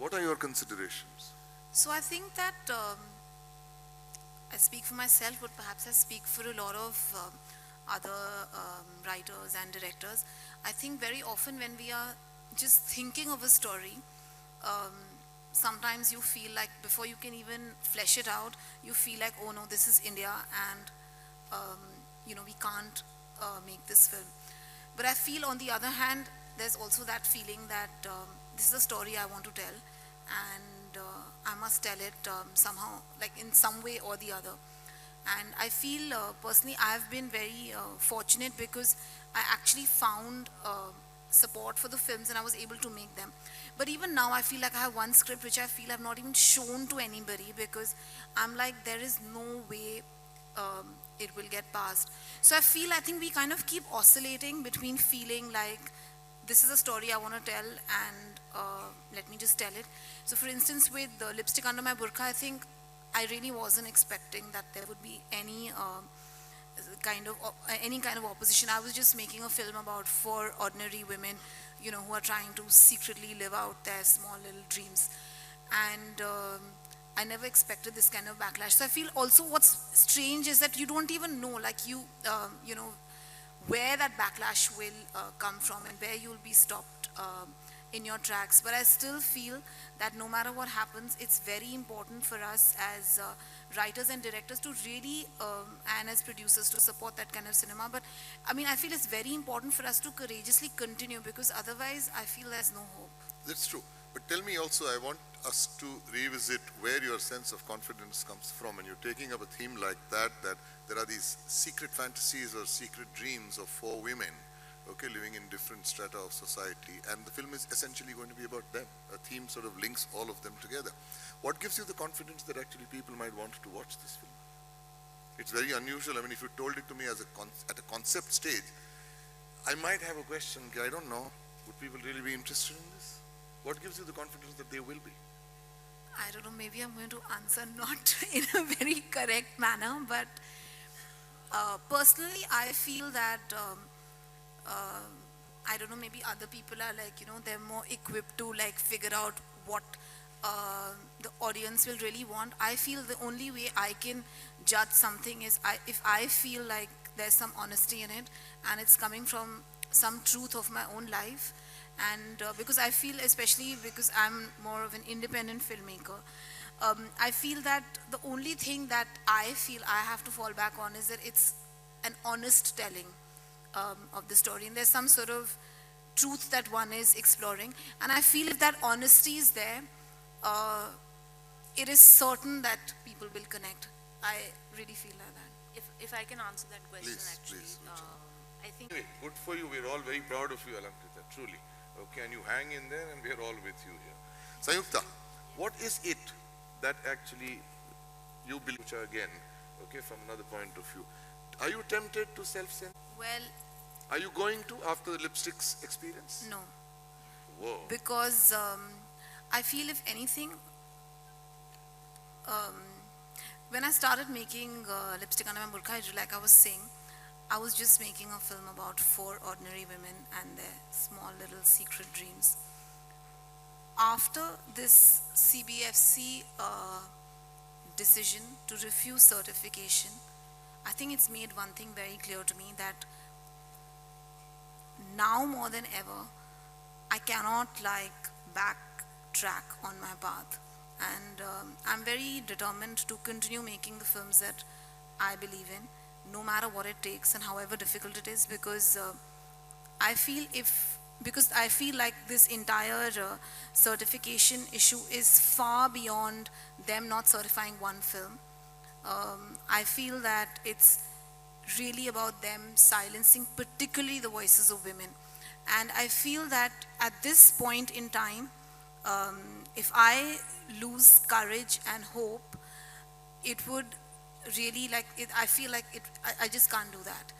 What are your considerations? So I think that I speak for myself, but perhaps I speak for a lot of other writers and directors. I think very often when we are just thinking of a story, um, sometimes you feel like before you can even flesh it out, you feel like, oh no, this is India, and um, we can't make this film. But I feel on the other hand, there's also that feeling that this is a story I want to tell, and I must tell it somehow, like in some way or the other. And I feel personally I've been very fortunate because I actually found support for the films and I was able to make them. But even now I feel like I have one script which I feel I've not even shown to anybody because I'm like, there is no way it will get passed. So I think we kind of keep oscillating between feeling like this is a story I want to tell and let me just tell it. So for instance, with the Lipstick Under My Burqa, I think I really wasn't expecting that there would be any kind of opposition. I was just making a film about four ordinary women, who are trying to secretly live out their small little dreams. And I never expected this kind of backlash. So I feel also what's strange is that you don't even know, like where that backlash will come from and where you'll be stopped in your tracks. But I still feel that no matter what happens, it's very important for us as writers and directors to really, and as producers, to support that kind of cinema. But I mean, I feel it's very important for us to courageously continue because otherwise I feel there's no hope. That's true. But tell me also, I want us to revisit where your sense of confidence comes from. And you're taking up a theme like that there are these secret fantasies or secret dreams of four women, okay, living in different strata of society. And the film is essentially going to be about them. A theme sort of links all of them together. What gives you the confidence that actually people might want to watch this film? It's very unusual. I mean, if you told it to me as at a concept stage, I might have a question. I don't know. Would people really be interested in this? What gives you the confidence that they will be? I don't know, maybe I'm going to answer not in a very correct manner, but personally, I feel that, I don't know, maybe other people are like, they're more equipped to like figure out what the audience will really want. I feel the only way I can judge something is if I feel like there's some honesty in it and it's coming from some truth of my own life. And because I feel, especially because I'm more of an independent filmmaker, I feel that the only thing that I feel I have to fall back on is that it's an honest telling of the story. And there's some sort of truth that one is exploring. And I feel if that honesty is there, it is certain that people will connect. I really feel like that. If I can answer that question, Please, actually, please. I think. Anyway, good for you. We're all very proud of you, Alankrita, truly. Okay, and you hang in there and we're all with you here. Sayukta, What is it that actually you believe, again, okay, from another point of view, are you tempted to self-censor? Well, Are you going to after the lipsticks experience? no. Whoa. Because I feel if anything, when I started making Lipstick Under My Burqa, like I was saying, I was just making a film about four ordinary women and their small little secret dreams. After this CBFC decision to refuse certification, I think it's made one thing very clear to me, that now more than ever, I cannot like backtrack on my path. And I'm very determined to continue making the films that I believe in, no matter what it takes and however difficult it is, because I feel like this entire certification issue is far beyond them not certifying one film. I feel that it's really about them silencing particularly the voices of women. And I feel that at this point in time, if I lose courage and hope, it would really I feel like I just can't do that.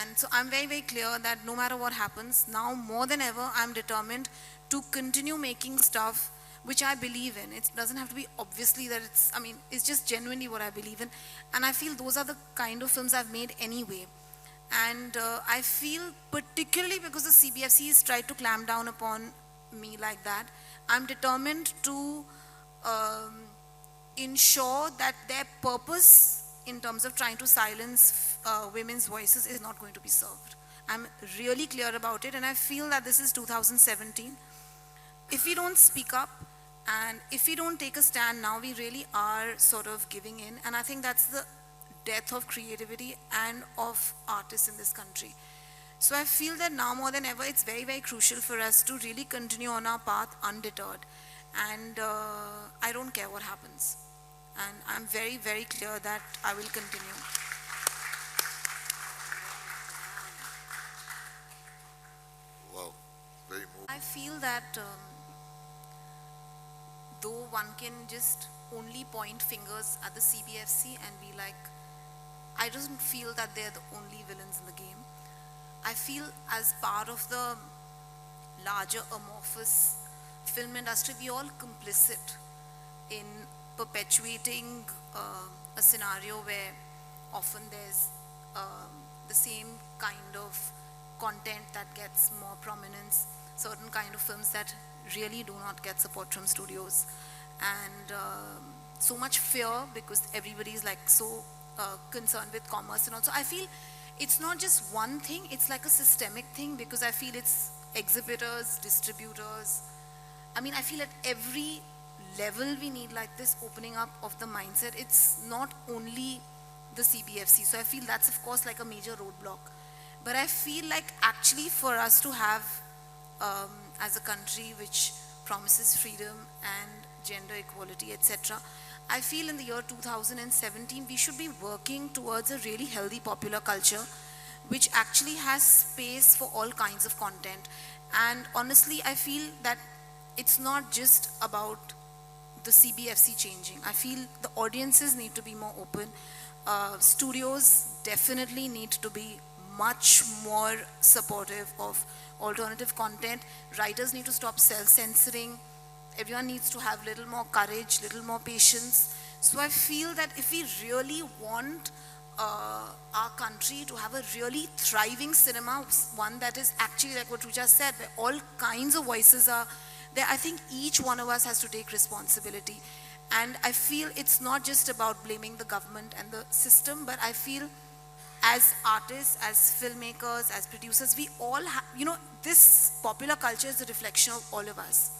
And so I'm very, very clear that no matter what happens, now more than ever, I'm determined to continue making stuff which I believe in. It doesn't have to be obviously that it's just genuinely what I believe in. And I feel those are the kind of films I've made anyway. And I feel particularly because the CBFC has tried to clamp down upon me like that, I'm determined to ensure that their purpose in terms of trying to silence women's voices is not going to be served. I'm really clear about it, and I feel that this is 2017. If we don't speak up and if we don't take a stand now, we really are sort of giving in, and I think that's the death of creativity and of artists in this country. So I feel that now more than ever, it's very, very crucial for us to really continue on our path undeterred. And I don't care what happens. And I'm very, very clear that I will continue. Wow, very moving. I feel that though one can just only point fingers at the CBFC and be like, I don't feel that they're the only villains in the game. I feel as part of the larger amorphous film industry, we all complicit in perpetuating a scenario where often there's the same kind of content that gets more prominence, certain kind of films that really do not get support from studios, and so much fear because everybody is like so concerned with commerce and also. I feel it's not just one thing, it's like a systemic thing because I feel it's exhibitors, distributors. I mean, I feel at every level we need like this opening up of the mindset. It's not only the CBFC. So I feel that's of course like a major roadblock. But I feel like actually for us to have, as a country which promises freedom and gender equality, etc., I feel in the year 2017, we should be working towards a really healthy popular culture, which actually has space for all kinds of content. And honestly, I feel that it's not just about the CBFC changing. I feel the audiences need to be more open. Studios definitely need to be much more supportive of alternative content. Writers need to stop self-censoring. Everyone needs to have little more courage, little more patience. So I feel that if we really want our country to have a really thriving cinema, one that is actually like what you just said, where all kinds of voices are there, I think each one of us has to take responsibility. And I feel it's not just about blaming the government and the system, but I feel as artists, as filmmakers, as producers, we all have, this popular culture is a reflection of all of us.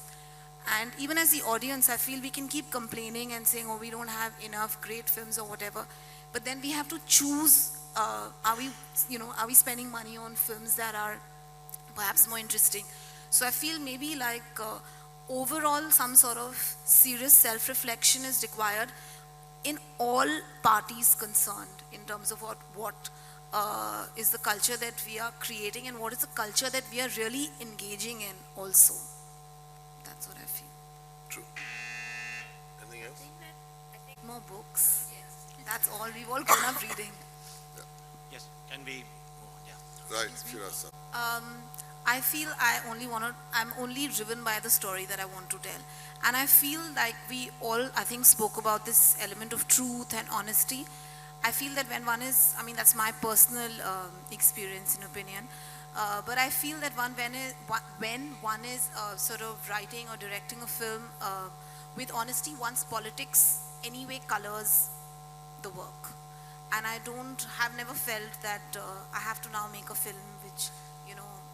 And even as the audience, I feel we can keep complaining and saying, oh, we don't have enough great films or whatever. But then we have to choose, are we spending money on films that are perhaps more interesting? So I feel maybe like overall some sort of serious self-reflection is required in all parties concerned in terms of what is the culture that we are creating and what is the culture that we are really engaging in also. That's what I feel. True. Anything else? More books. Yes. That's all. We've all grown up reading. Yes, can we? Yeah. Right, Firas. I feel I'm only driven by the story that I want to tell. And I feel like we all, I think, spoke about this element of truth and honesty. I feel that when one is, I mean, that's my personal experience and opinion. But I feel that when one is sort of writing or directing a film with honesty, one's politics anyway colors the work. And I have never felt that I have to now make a film which,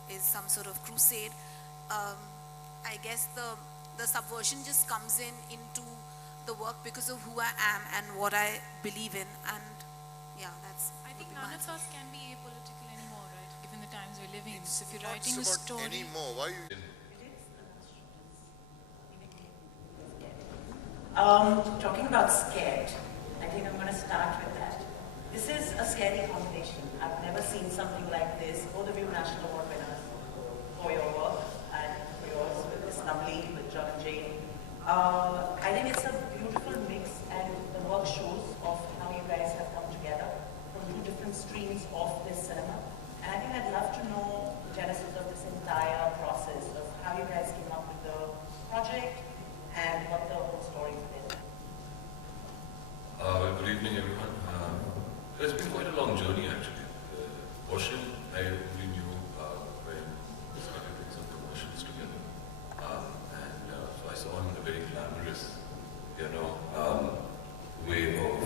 is some sort of crusade. I guess the subversion just comes into the work because of who I am and what I believe in. And yeah, that's. I think none of us can be apolitical anymore, right? Given the times we're living in. So if you're writing a It's story. about anymore. Why you? Talking about scared, I think I'm going to start with that. This is a scary combination. I've never seen something like this. Both of you national award winners for your work and for yours with this lovely, with John and Jane. I think it's a beautiful mix and the work shows of how you guys have come together from two different streams of this cinema. And I think I'd love to know the genesis of this entire process of how you guys came up with the project and what the whole story is. Good evening, everyone. It's been quite a long journey, actually. Ocean, I only knew when we started doing some commercials together. So I very glamorous, way of,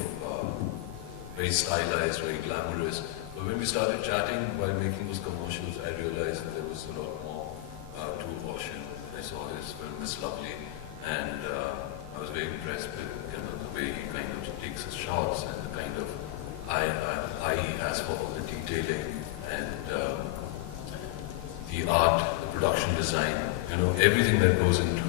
very stylized, very glamorous. But when we started chatting while making those commercials, I realized that there was a lot more to Ocean. I saw his film Miss Lovely, and I was very impressed with the way he kind of takes his shots and the kind of eye he has for all the detailing and the art, the production design, everything that goes into it.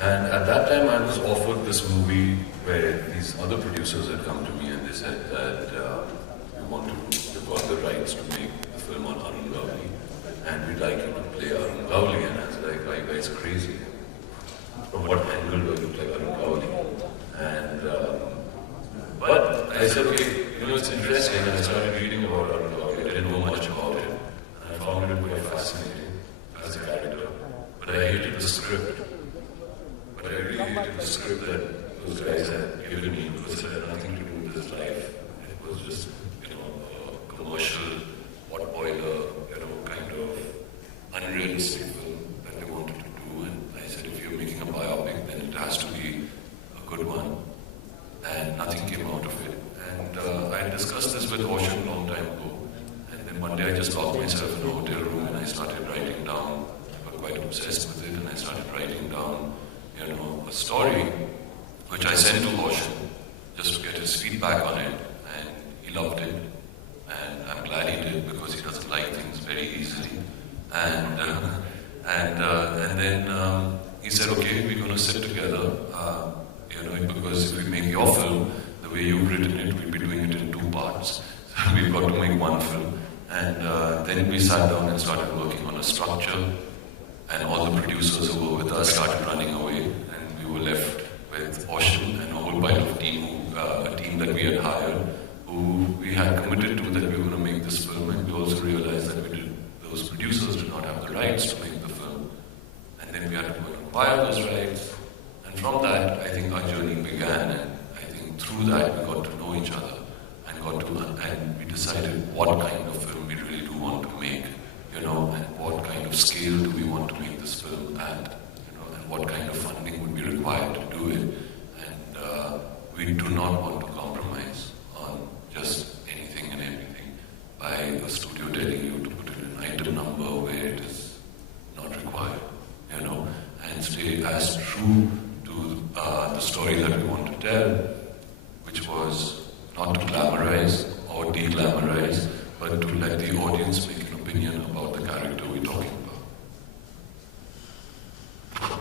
And at that time I was offered this movie where these other producers had come to me and they said that we've got the rights to make the film on Arun Gowli and we'd like you to play Arun Gowli. And I was like, are you guys crazy? From what angle do I look like Arun Gowli? And but I said, okay, it's interesting, and I started reading about Arun Gowli. I didn't know much about it, and I found it quite fascinating as a character. But I hated the script. But I really hated the script that those guys had given me because it had nothing to do with his life. It was just, a commercial, pot boiler, kind of unrealistic film that they wanted to do. And I said, if you're making a biopic, then it has to be a good one. And nothing came out of it. And I discussed this with Ocean a long time ago. And then one day I just locked myself in a hotel room and I started writing down. I got quite obsessed with it and I started writing down, a story which I sent to Ocean just to get his feedback on it. And he loved it. And I'm glad he did because he doesn't like things very easily. And then he said, okay, we're going to sit together. Because if we make your film, the way you've written it, we'll be doing it in 2 parts. So we've got to make one film. And then we sat down and started working on a structure. And all the producers who were with us started running away. And we were left with Ocean and a whole pile of a team that we had hired, who we had committed to that we were going to make this film. And we also realized that those producers did not have the rights to make the film. And then we had to go and acquire those rights. And from that, I think our journey began, and I think through that we got to know each other and we decided what kind of film we really do want to make, and what kind of scale do we want to make this film at, and what kind of funding would be required to do it. And we do not want to compromise on just anything and everything by a studio telling you to put in an item number where it is not required, and stay as true to the story that we want to tell, which was not to glamorize or de-glamorize, but to let the audience make an opinion about the character we're talking about.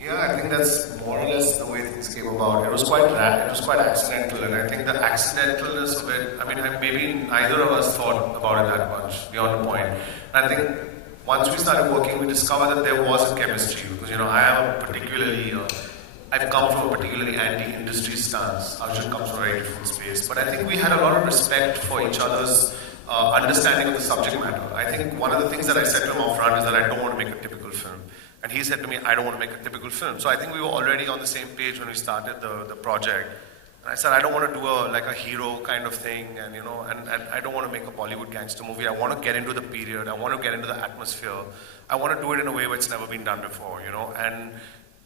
Yeah, I think that's more or less the way things came about. It was quite accidental, and I think the accidentalness of it, maybe neither of us thought about it that much, beyond a point. And I think once we started working, we discovered that there was a chemistry, because, I've come from a particularly anti-industry stance. Arjun comes from a very different space. But I think we had a lot of respect for each other's understanding of the subject matter. I think one of the things that I said to him up front is that I don't want to make a typical film. And he said to me, I don't want to make a typical film. So I think we were already on the same page when we started the project. And I said, I don't want to do a hero kind of thing, and I don't want to make a Bollywood gangster movie. I want to get into the period. I want to get into the atmosphere. I want to do it in a way where it's never been done before, and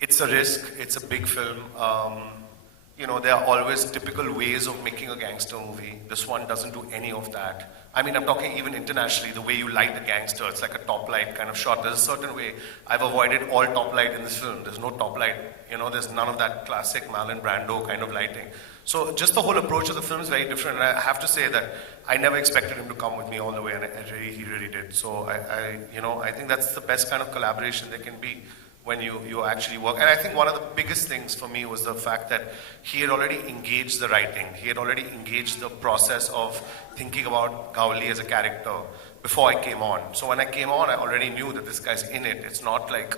it's a risk. It's a big film. There are always typical ways of making a gangster movie. This one doesn't do any of that. I'm talking even internationally, the way you light the gangster, it's like a top light kind of shot. There's a certain way. I've avoided all top light in this film. There's no top light. There's none of that classic Marlon Brando kind of lighting. So just the whole approach of the film is very different. And I have to say that I never expected him to come with me all the way, and he really did. So I think that's the best kind of collaboration there can be when you actually work. And I think one of the biggest things for me was the fact that he had already engaged the writing. He had already engaged the process of thinking about Gowli as a character before I came on. So when I came on, I already knew that this guy's in it. It's not like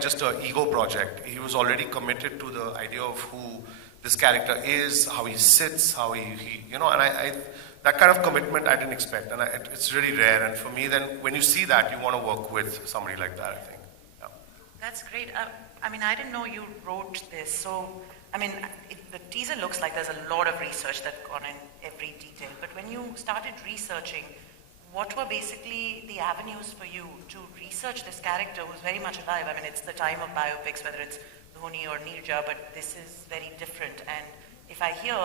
just an ego project. He was already committed to the idea of who this character is, how he sits, how he and I that kind of commitment I didn't expect, and it's really rare. And for me, then when you see that, you want to work with somebody like that, I think. Yeah. That's great. I didn't know you wrote this. So, the teaser looks like there's a lot of research that's gone in every detail. But when you started researching, what were basically the avenues for you to research this character who's very much alive? I mean, it's the time of biopics, whether it's Dhoni or Neerja, but this is very different. And if I hear,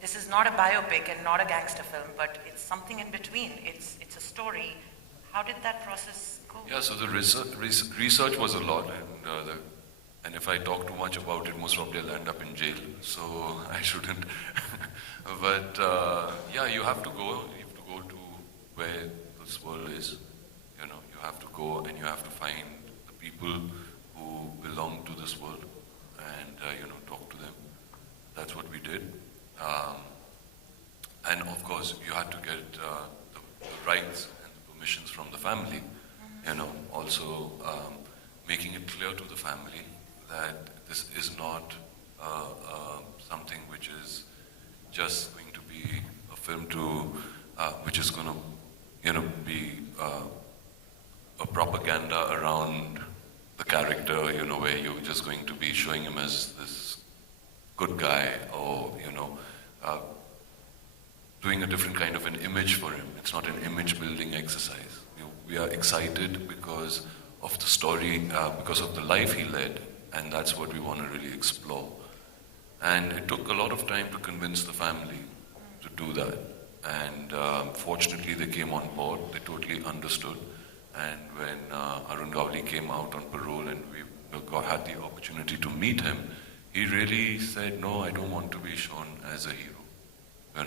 this is not a biopic and not a gangster film, but it's something in between. It's a story. How did that process go? Yeah, so the research was a lot, and if I talk too much about it, most probably I'll end up in jail. So I shouldn't. But yeah, you have to go to where this world is. You know, you have to go and you have to find the people who belong to this world, and talk to them. That's what we did. And of course, you had to get the rights and the permissions from the family. Also making it clear to the family that this is not something which is just going to be a film which is going to, be a propaganda around the character, where you're just going to be showing him as this good guy or, doing a different kind of an image for him. It's not an image building exercise. We are excited because of the story, because of the life he led, and that's what we want to really explore. And it took a lot of time to convince the family to do that. And fortunately, they came on board. They totally understood. And when Arun Gowli came out on parole and we had the opportunity to meet him, he really said, no, I don't want to be shown as a hero. I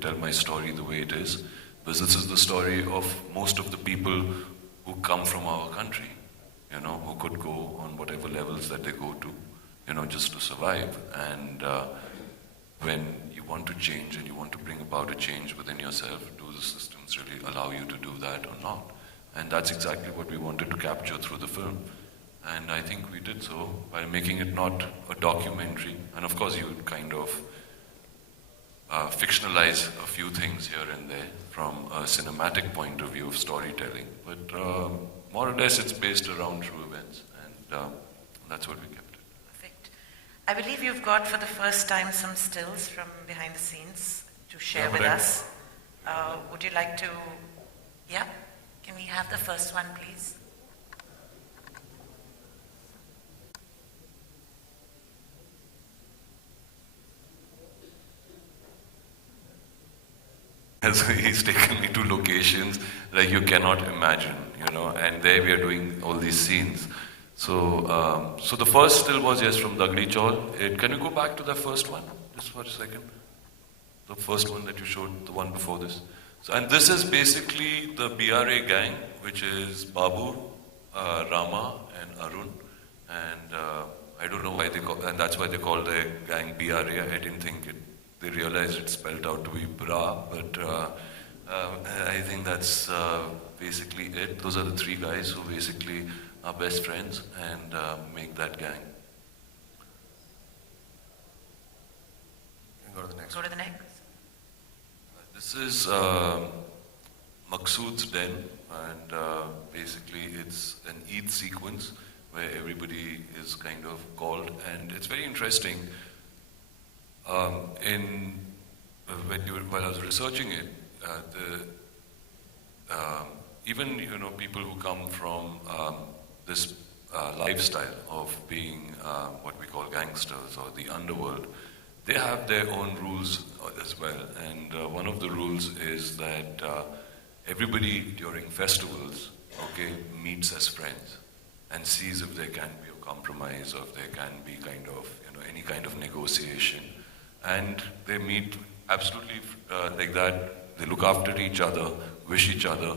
tell my story the way it is, because this is the story of most of the people who come from our country, who could go on whatever levels that they go to, just to survive. And when you want to change and you want to bring about a change within yourself, do the systems really allow you to do that or not? And that's exactly what we wanted to capture through the film. And I think we did so by making it not a documentary. And of course, you would kind of fictionalize a few things here and there from a cinematic point of view of storytelling. But more or less, it's based around true events. And that's what we kept it. Perfect. I believe you've got for the first time some stills from behind the scenes to share with us. Would you like to, yeah? Can we have the first one, please? He's taken me to locations like you cannot imagine, and there we are doing all these scenes. So, so the first still was, yes, from Dagdi Chaul. Can you go back to the first one, just for a second? The first one that you showed, the one before this. So, and this is basically the BRA gang, which is Babu, Rama, and Arun. And I don't know why and that's why they call their gang BRA. I didn't think they realized it spelled out to be Bra, but I think that's basically it. Those are the three guys who basically are best friends and make that gang. Go to the next. This is Maqsood's Den, and basically it's an Eid sequence where everybody is kind of called, and it's very interesting. While I was researching it, even people who come from this lifestyle of being what we call gangsters or the underworld, they have their own rules as well. And one of the rules is that everybody during festivals, meets as friends and sees if there can be a compromise or if there can be kind of any kind of negotiation. And they meet absolutely like that. They look after each other, wish each other,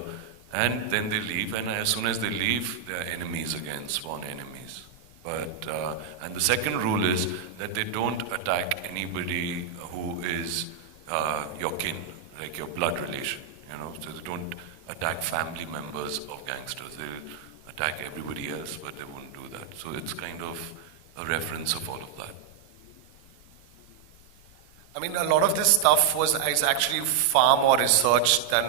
and then they leave. And as soon as they leave, they are enemies again, sworn enemies. But and the second rule is that they don't attack anybody who is your kin, like your blood relation. So they don't attack family members of gangsters. They'll attack everybody else, but they won't do that. So it's kind of a reference of all of that. I mean, a lot of this stuff is actually far more researched than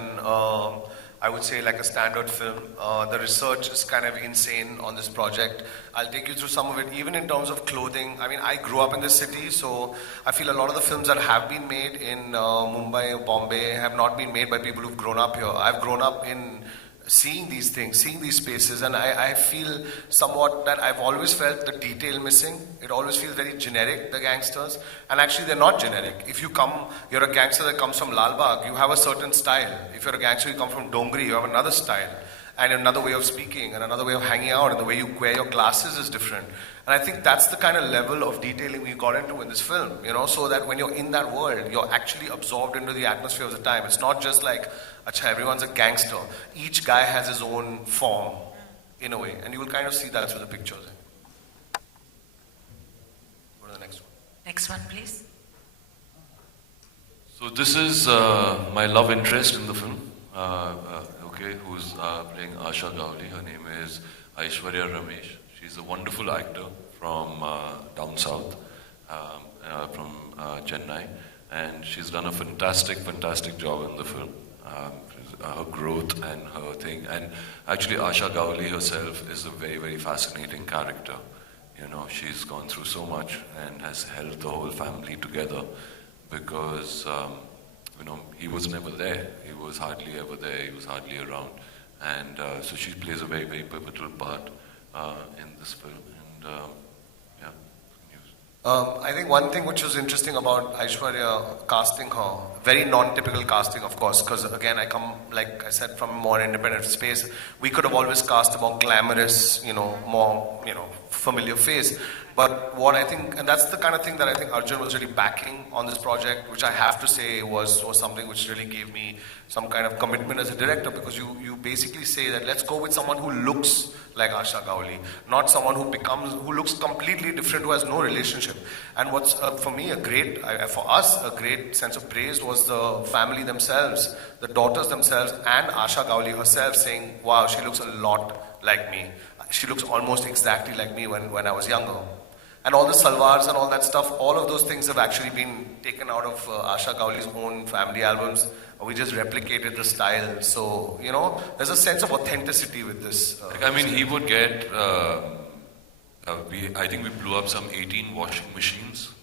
I would say, like a standard film. The research is kind of insane on this project. I'll take you through some of it, even in terms of clothing. I mean, I grew up in this city, so I feel a lot of the films that have been made in Mumbai or Bombay have not been made by people who've grown up here. I've grown up in seeing these things, seeing these spaces, and I feel somewhat that I've always felt the detail missing. It always feels very generic, the gangsters, and actually they're not generic. If you're a gangster that comes from Lal Bagh, you have a certain style. If you're a gangster who come from Dongri, you have another style, and another way of speaking, and another way of hanging out, and the way you wear your glasses is different. And I think that's the kind of level of detailing we got into in this film, so that when you're in that world, you're actually absorbed into the atmosphere of the time. It's not just like, acha, everyone's a gangster. Each guy has his own form, in a way, and you will kind of see that through the pictures. Go to the next one. Next one, please. So this is my love interest in the film, who's playing Asha Gowli. Her name is Aishwarya Ramesh. She's a wonderful actor from down south, from Chennai, and she's done a fantastic job in the film. Her growth and her thing, and actually Asha Gowli herself is a very, very fascinating character. She's gone through so much and has held the whole family together because, he was never there. He was hardly ever there. He was hardly around. And so she plays a very, very pivotal part in this film. And I think one thing which was interesting about Aishwarya casting her, very non-typical casting, of course, because again, I come, like I said, from a more independent space. We could have always cast a more glamorous, more, familiar face. But what I think, and that's the kind of thing that I think Arjun was really backing on this project, which I have to say was something which really gave me some kind of commitment as a director, because you basically say that let's go with someone who looks like Asha Gowli, not someone who looks completely different, who has no relationship. And what's for me for us a great sense of praise was the family themselves, the daughters themselves, and Asha Gowli herself saying, wow, she looks a lot like me. She looks almost exactly like me when I was younger. And all the salwars and all that stuff, all of those things have actually been taken out of Asha Gowli's own family albums. We just replicated the style. So, there's a sense of authenticity with this. he would get, I think we blew up some 18 washing machines,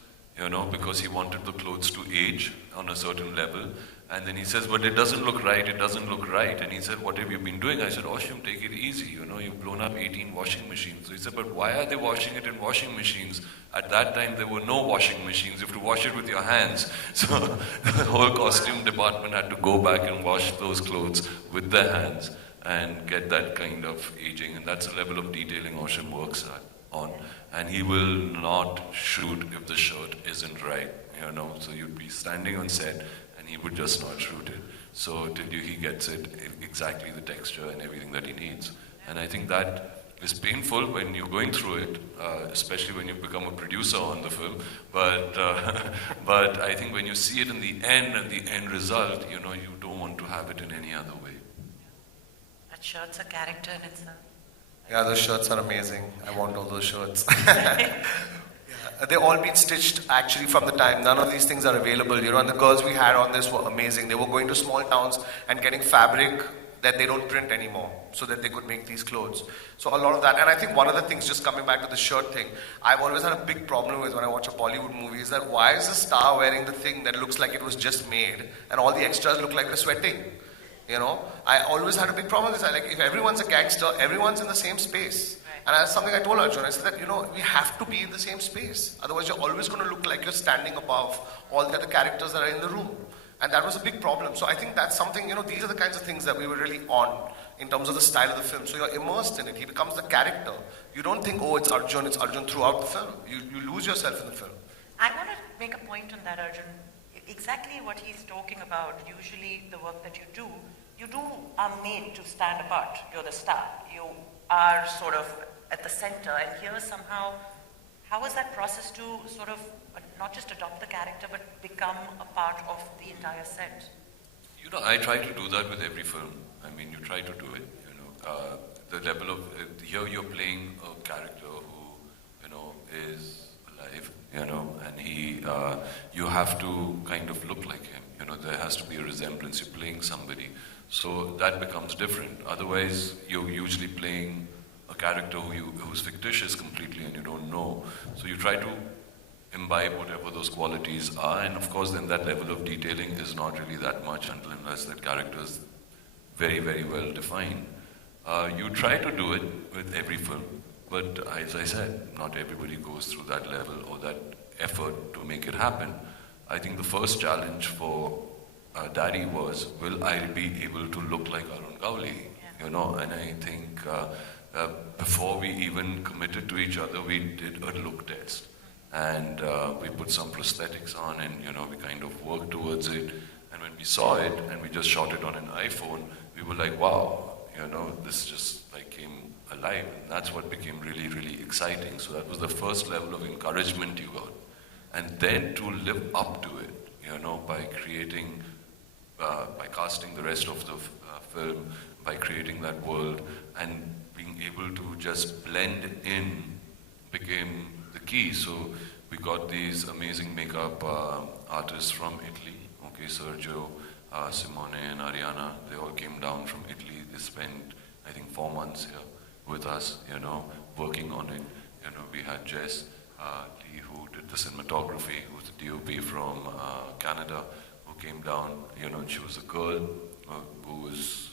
because he wanted the clothes to age on a certain level. And then he says, but it doesn't look right, And he said, what have you been doing? I said, Oshim, take it easy, you've blown up 18 washing machines. So he said, but why are they washing it in washing machines? At that time, there were no washing machines. You have to wash it with your hands. So the whole costume department had to go back and wash those clothes with their hands and get that kind of aging. And that's the level of detailing Oshim works on. And he will not shoot if the shirt isn't right, So you'd be standing on set, and he would just not shoot it. So till he gets it exactly the texture and everything that he needs. And I think that is painful when you're going through it, especially when you become a producer on the film. But I think when you see it in the end and the end result, you don't want to have it in any other way. That shirt's a character in itself. Yeah, those shirts are amazing. I want all those shirts. They've all been stitched actually from the time. None of these things are available, and the girls we had on this were amazing. They were going to small towns and getting fabric that they don't print anymore so that they could make these clothes. So a lot of that. And I think one of the things, just coming back to the shirt thing, I've always had a big problem with when I watch a Bollywood movie is that why is the star wearing the thing that looks like it was just made and all the extras look like they're sweating? I always had a big problem with this. If everyone's a gangster, everyone's in the same space. And that's something I told Arjun. I said that, we have to be in the same space. Otherwise, you're always going to look like you're standing above all the other characters that are in the room. And that was a big problem. So I think that's something, these are the kinds of things that we were really on in terms of the style of the film. So you're immersed in it. He becomes the character. You don't think, oh, it's Arjun throughout the film. You lose yourself in the film. I want to make a point on that, Arjun. Exactly what he's talking about. Usually the work that you do are made to stand apart. You're the star. You are sort of at the center, and here somehow, how was that process to sort of not just adopt the character but become a part of the entire set? I try to do that with every film. You try to do it, the level of, here you're playing a character who, is alive, you know, and you have to kind of look like him, you know, there has to be a resemblance, you're playing somebody, so that becomes different. Otherwise, you're usually playing a character who's fictitious completely and you don't know, so you try to imbibe whatever those qualities are, and of course then that level of detailing is not really that much until unless that character is very, very well defined. You try to do it with every film, but as I said, not everybody goes through that level or that effort to make it happen. I think the first challenge for Daddy was, will I be able to look like Arun Gowli? You know, and I think before we even committed to each other, we did a look test. And we put some prosthetics on and, you know, we kind of worked towards it. And when we saw it and we just shot it on an iPhone, we were like, wow, you know, this just like came alive. And that's what became really, really exciting. So that was the first level of encouragement you got. And then to live up to it, you know, by creating, by casting the rest of the film, by creating that world and being able to just blend in became the key. So we got these amazing makeup artists from Italy, okay, Sergio, Simone and Ariana, they all came down from Italy. They spent, I think, 4 months here with us, you know, working on it. You know, we had Jess Lee, who did the cinematography, who's the DOP from Canada, who came down, you know, and she was a girl who was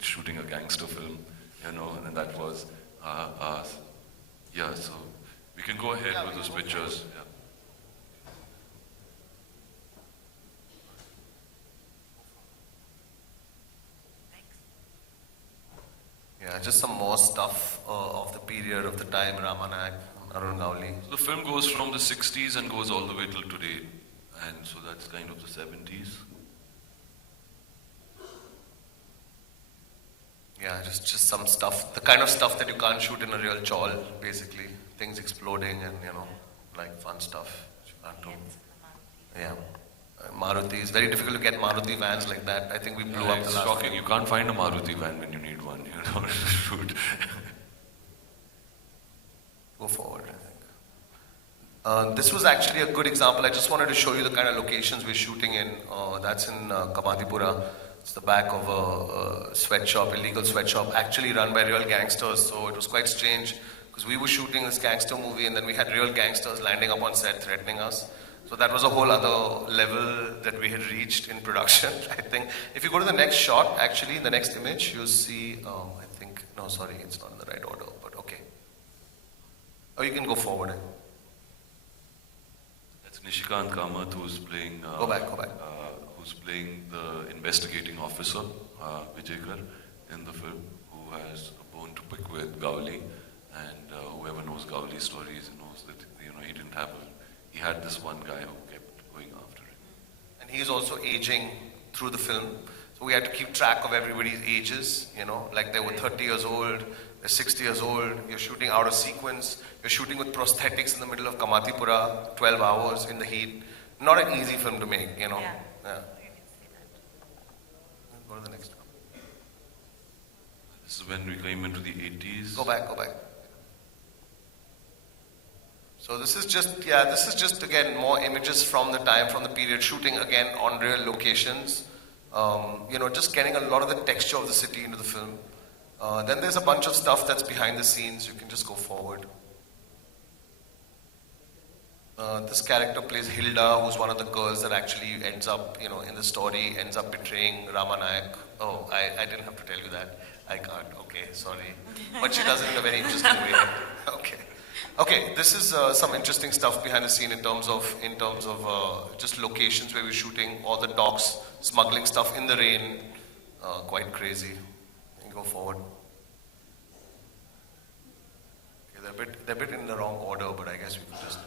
shooting a gangster film, you know, and that was, yeah, so we can go ahead with those pictures. Yeah. Yeah, just some more stuff of the period of the time, Ramanayak, Arun Gowli. So the film goes from the 60s and goes all the way till today, and so that's kind of the 70s. Yeah, just some stuff, the kind of stuff that you can't shoot in a real chawl, basically. Things exploding and, you know, like fun stuff. You can't do. Yeah. Maruti, it's very difficult to get Maruti vans like that. I think we blew up the last shocking. You can't find a Maruti van when you need one, you know, to shoot. Go forward, I think. This was actually a good example. I just wanted to show you the kind of locations we're shooting in. That's in Kamatipura. It's the back of a sweatshop, illegal sweatshop, actually run by real gangsters. So it was quite strange because we were shooting this gangster movie and then we had real gangsters landing up on set threatening us. So that was a whole other level that we had reached in production, I think. If you go to the next shot, actually, in the next image, you'll see, I think, no, sorry, it's not in the right order, but okay. Oh, you can go forward. That's Nishikant Kamath, who's playing... Go back. Who's playing the investigating officer, Vijayakar, in the film, who has a bone to pick with Gowli, and whoever knows Gowli's stories knows that, you know, he had this one guy who kept going after him. And he is also aging through the film. So we had to keep track of everybody's ages, you know, like they were 30 years old, they're 60 years old, you're shooting out of sequence, you're shooting with prosthetics in the middle of Kamatipura, 12 hours in the heat. Not an easy film to make, you know. Yeah. Go to the next one. This is when we came into the 80s. Go back. So this is just again more images from the time, from the period, shooting again on real locations. You know, just getting a lot of the texture of the city into the film. Then there's a bunch of stuff that's behind the scenes. You can just go forward. This character plays Hilda, who's one of the girls that actually ends up, you know, in the story, ends up betraying Ramanayak. Oh, I didn't have to tell you that. I can't. Okay, sorry. But she does it in a very interesting way. Okay, this is some interesting stuff behind the scene in terms of just locations where we're shooting, all the docks, smuggling stuff in the rain. Quite crazy. You can go forward. Okay, they're a bit in the wrong order, but I guess we could just...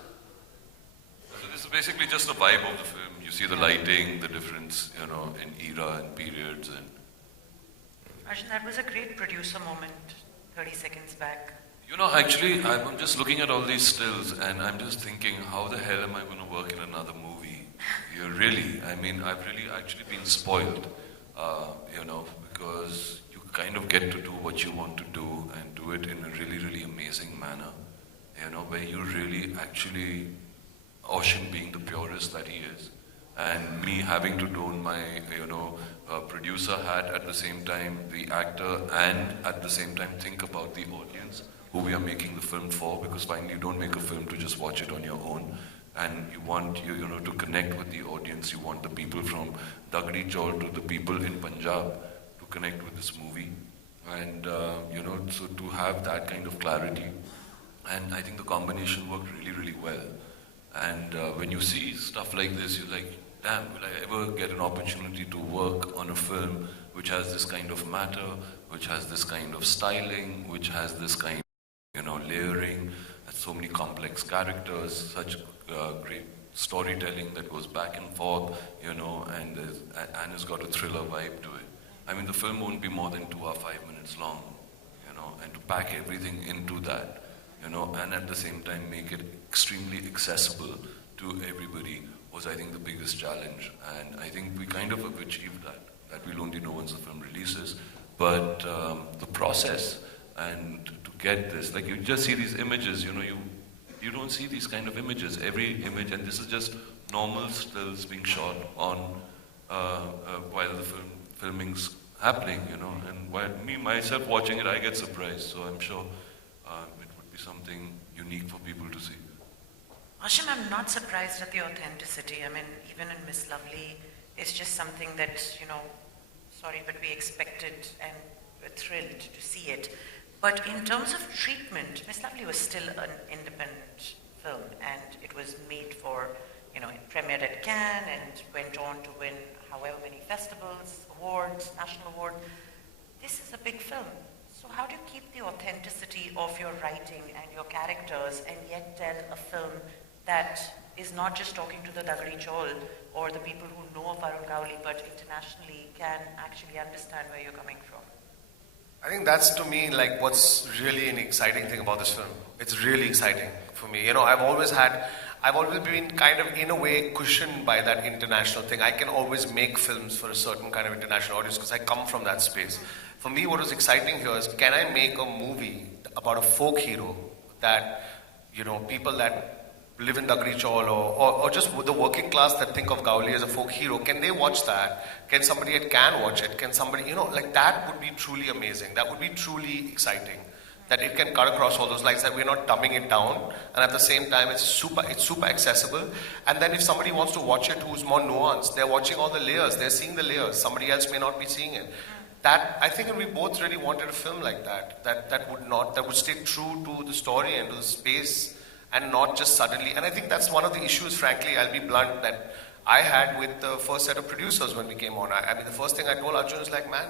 So this is basically just the vibe of the film. You see the lighting, the difference, you know, in era and periods. And Arjun, that was a great producer moment 30 seconds back. you know, actually, I'm just looking at all these stills and I'm just thinking, how the hell am I going to work in another movie? Really, I mean, I've really actually been spoiled, you know, because you kind of get to do what you want to do and do it in a really, really amazing manner. you know, where you really actually, Ocean being the purist that he is, and me having to don my, you know, producer hat at the same time, the actor, and at the same time think about the audience who we are making the film for, because finally you don't make a film to just watch it on your own, and you want, you know, to connect with the audience. You want the people from Dagdi Chaul to the people in Punjab to connect with this movie, and you know, so to have that kind of clarity, and I think the combination worked really, really well. And when you see stuff like this, you're like, damn, will I ever get an opportunity to work on a film which has this kind of matter, which has this kind of styling, which has this kind of, you know, layering, and so many complex characters, such great storytelling that goes back and forth, you know, and it's got a thriller vibe to it. I mean, the film won't be more than 2 or 5 minutes long, you know, and to pack everything into that, you know, and at the same time make it extremely accessible to everybody was, I think, the biggest challenge. And I think we kind of have achieved that. That we'll only know once the film releases. But the process and to get this, like you just see these images, you know, you don't see these kind of images. Every image, and this is just normal stills being shot on while the filming's happening, you know. And while me, myself watching it, I get surprised. So I'm sure it would be something unique for people to see. Ashim, I'm not surprised at the authenticity. I mean, even in Miss Lovely, it's just something that, you know, sorry, but we expected and were thrilled to see it. But in terms of treatment, Miss Lovely was still an independent film, and it was made for, you know, it premiered at Cannes and went on to win however many festivals, awards, national award. This is a big film. So how do you keep the authenticity of your writing and your characters and yet tell a film that is not just talking to the Dagdi Chaul or the people who know of Arun Gowli, but internationally can actually understand where you're coming from? I think that's, to me, like what's really an exciting thing about this film. It's really exciting for me. You know, I've always been kind of, in a way, cushioned by that international thing. I can always make films for a certain kind of international audience because I come from that space. For me, what was exciting here is, can I make a movie about a folk hero that, you know, people that live in Dagdi Chaul or just the working class that think of Gowli as a folk hero, can they watch that? Can somebody at Cannes watch it? Can somebody, you know, like that would be truly amazing. That would be truly exciting. That it can cut across all those lines, that we're not dumbing it down, and at the same time it's super accessible. And then if somebody wants to watch it who's more nuanced, they're watching all the layers, they're seeing the layers, somebody else may not be seeing it. That, I think we both really wanted a film like that would stay true to the story and to the space, and not just suddenly. And I think that's one of the issues, frankly, I'll be blunt, that I had with the first set of producers when we came on. I mean, the first thing I told Arjun is like, man,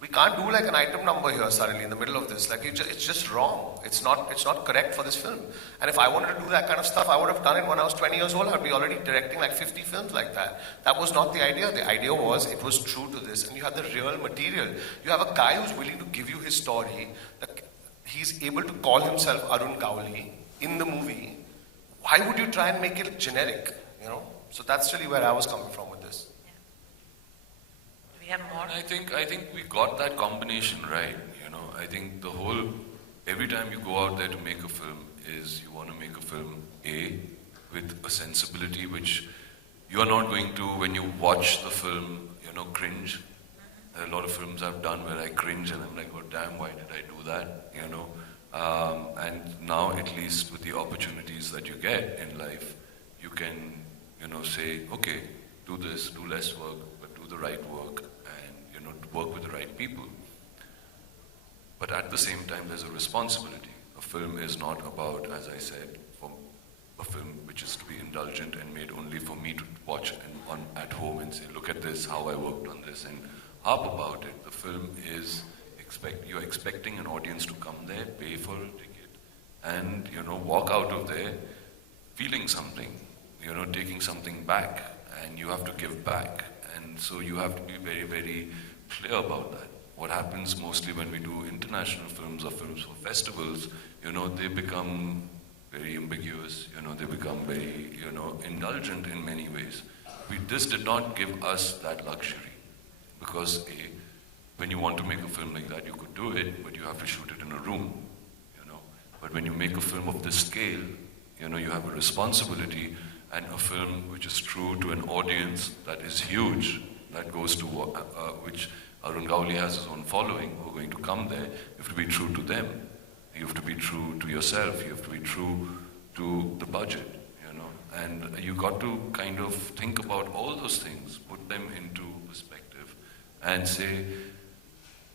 we can't do like an item number here suddenly in the middle of this. Like, it's just wrong. It's not correct for this film. And if I wanted to do that kind of stuff, I would have done it when I was 20 years old. I'd be already directing like 50 films like that. That was not the idea. The idea was, it was true to this. And you have the real material. You have a guy who's willing to give you his story. He's able to call himself Arun Gowli in the movie. Why would you try and make it generic, you know? So that's really where I was coming from with this. Yeah. Do we have more? I think we got that combination right, you know. I think the whole, every time you go out there to make a film, is you want to make a film, with a sensibility which you are not going to, when you watch the film, you know, cringe. There are a lot of films I've done where I cringe and I'm like, oh damn, why did I do that, you know? And now, at least with the opportunities that you get in life, you can, you know, say, okay, do this, do less work, but do the right work, and, you know, work with the right people. But at the same time, there's a responsibility. A film is not about, as I said, for a film which is to be indulgent and made only for me to watch at home and say, look at this, how I worked on this, and harp about it. The film is, you're expecting an audience to come there, pay for a ticket, and, you know, walk out of there feeling something, you know, taking something back, and you have to give back. And so you have to be very, very clear about that. What happens mostly when we do international films or films for festivals, you know, they become very ambiguous, you know, they become very, you know, indulgent in many ways. This did not give us that luxury, because when you want to make a film like that, you could do it, but you have to shoot it in a room, you know. But when you make a film of this scale, you know, you have a responsibility, and a film which is true to an audience that is huge, that goes to which Arun Gowli has his own following who are going to come there. You have to be true to them. You have to be true to yourself. You have to be true to the budget, you know. And you got to kind of think about all those things, put them into perspective, and say,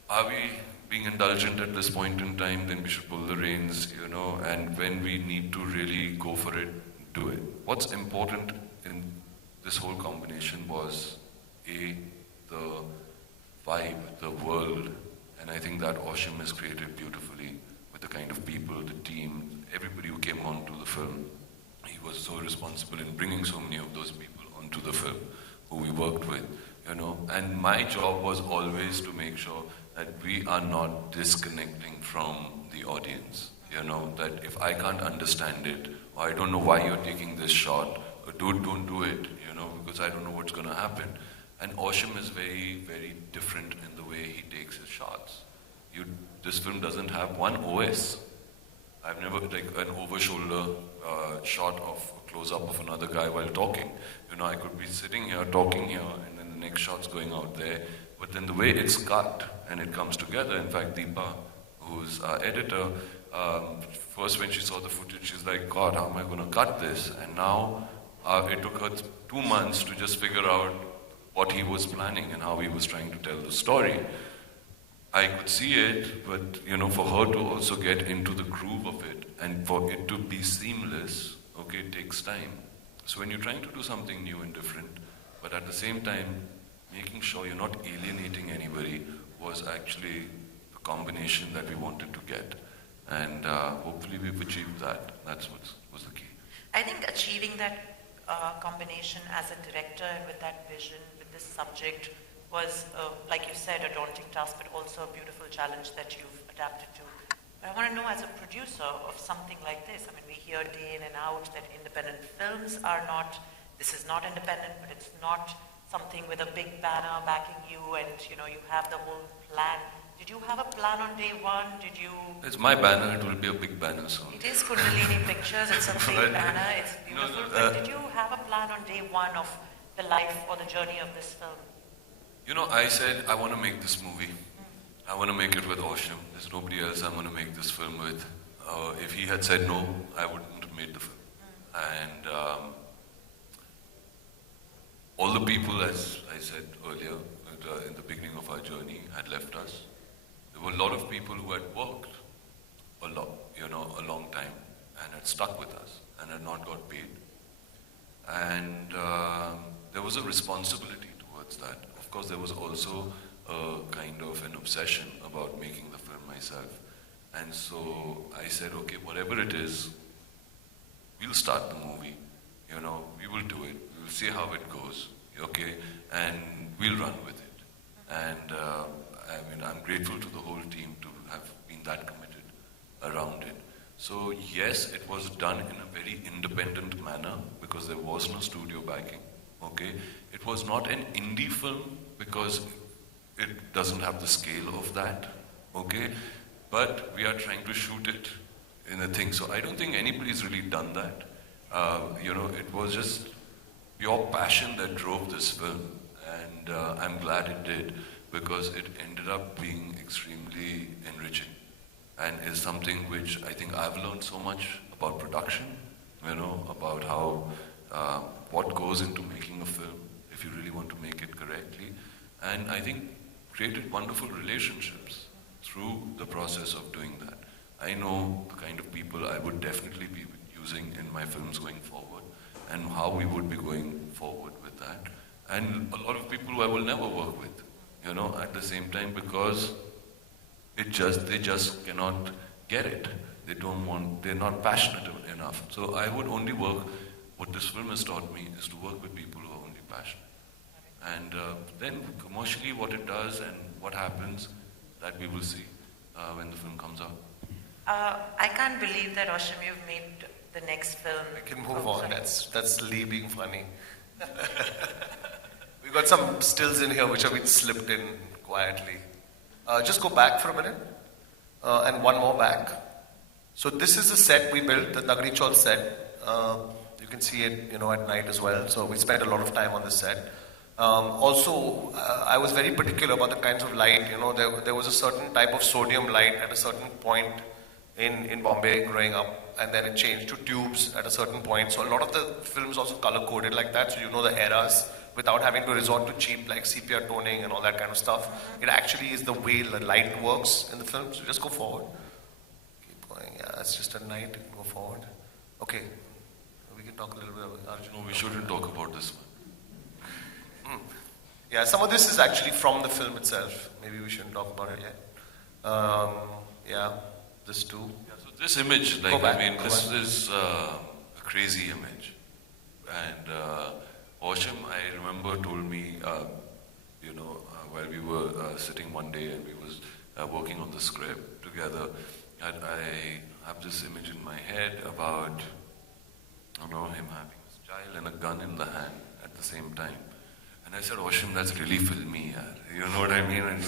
are we being indulgent at this point in time? Then we should pull the reins, you know. And when we need to really go for it, do it. What's important in this whole combination was the vibe, the world, and I think that Osham has created beautifully with the kind of people, the team, everybody who came onto the film. He was so responsible in bringing so many of those people onto the film who we worked with, you know. And my job was always to make sure that we are not disconnecting from the audience, you know, that if I can't understand it, or I don't know why you're taking this shot, or don't do it, you know, because I don't know what's going to happen. And Osham is very, very different in the way he takes his shots. This film doesn't have one OS. I've never, like, an over-shoulder shot of a close-up of another guy while talking. You know, I could be sitting here, talking here, and then the next shot's going out there. But then the way it's cut, and it comes together, in fact, Deepa, who's our editor, first when she saw the footage, she's like, God, how am I going to cut this? And now it took her 2 months to just figure out what he was planning and how he was trying to tell the story. I could see it, but, you know, for her to also get into the groove of it and for it to be seamless, okay, it takes time. So when you're trying to do something new and different, but at the same time, making sure you're not alienating anybody was actually the combination that we wanted to get. And hopefully we've achieved that. That's what was the key. I think achieving that combination as a director and with that vision, with this subject, was, like you said, a daunting task, but also a beautiful challenge that you've adapted to. But I want to know, as a producer of something like this, I mean, we hear day in and out that independent films are not, this is not independent, but it's not something with a big banner backing you and, you know, you have the whole plan. Did you have a plan on day one? Did you... It's my banner, it will be a big banner soon. It is Kundalini Pictures, it's a big banner, it's beautiful. But did you have a plan on day one of the life or the journey of this film? You know, I said, I want to make this movie. I want to make it with Osham. There's nobody else I'm going to make this film with. If he had said no, I wouldn't have made the film. And all the people, as I said earlier, in the beginning of our journey, had left us. There were a lot of people who had worked a lot, you know, a long time, and had stuck with us, and had not got paid. And there was a responsibility towards that. Of course, there was also a kind of an obsession about making the film myself. And so I said, okay, whatever it is, we'll start the movie, you know, we will do it, we'll see how it goes, okay, and we'll run with it. And I mean, I'm grateful to the whole team to have been that committed around it. So yes, it was done in a very independent manner because there was no studio backing, okay. It was not an indie film because it doesn't have the scale of that, okay. But we are trying to shoot it in a thing. So I don't think anybody's really done that. You know, it was just pure passion that drove this film. And I'm glad it did because it ended up being extremely enriching and is something which I think I've learned so much about production, you know, about how, what goes into making a film if you really want to make it correctly. And I think created wonderful relationships through the process of doing that. I know the kind of people I would definitely be using in my films going forward and how we would be going forward with that. And a lot of people who I will never work with, you know, at the same time because they just cannot get it. They're not passionate enough. So I would only work, what this film has taught me is to work with people who are only passionate. And then commercially what it does and what happens, that we will see when the film comes out. I can't believe that, Osham, you've made the next film. I can move on. That's Lee being funny. We got some stills in here which have been slipped in quietly. Just go back for a minute. And one more back. So this is the set we built, the Nagari Chaul set. You can see it, at night as well. So we spent a lot of time on this set. Also, I was very particular about the kinds of light. There was a certain type of sodium light at a certain point in Bombay growing up, and then it changed to tubes at a certain point. So a lot of the film is also color coded like that, so you know the eras without having to resort to cheap like sepia toning and all that kind of stuff. It actually is the way the light works in the film. So just go forward. Keep going. Yeah, it's just a night. Go forward. Okay. We can talk a little bit about Arjun. No, we shouldn't talk about this one. Yeah, some of this is actually from the film itself. Maybe we shouldn't talk about it yet. This too. Yeah, so this image, this is a crazy image. And Osham, I remember, told me, while we were sitting one day and we was working on the script together, and I have this image in my head about, him having his child and a gun in the hand at the same time. And I said, Osham, that's really filmy, yaar. You know what I mean? And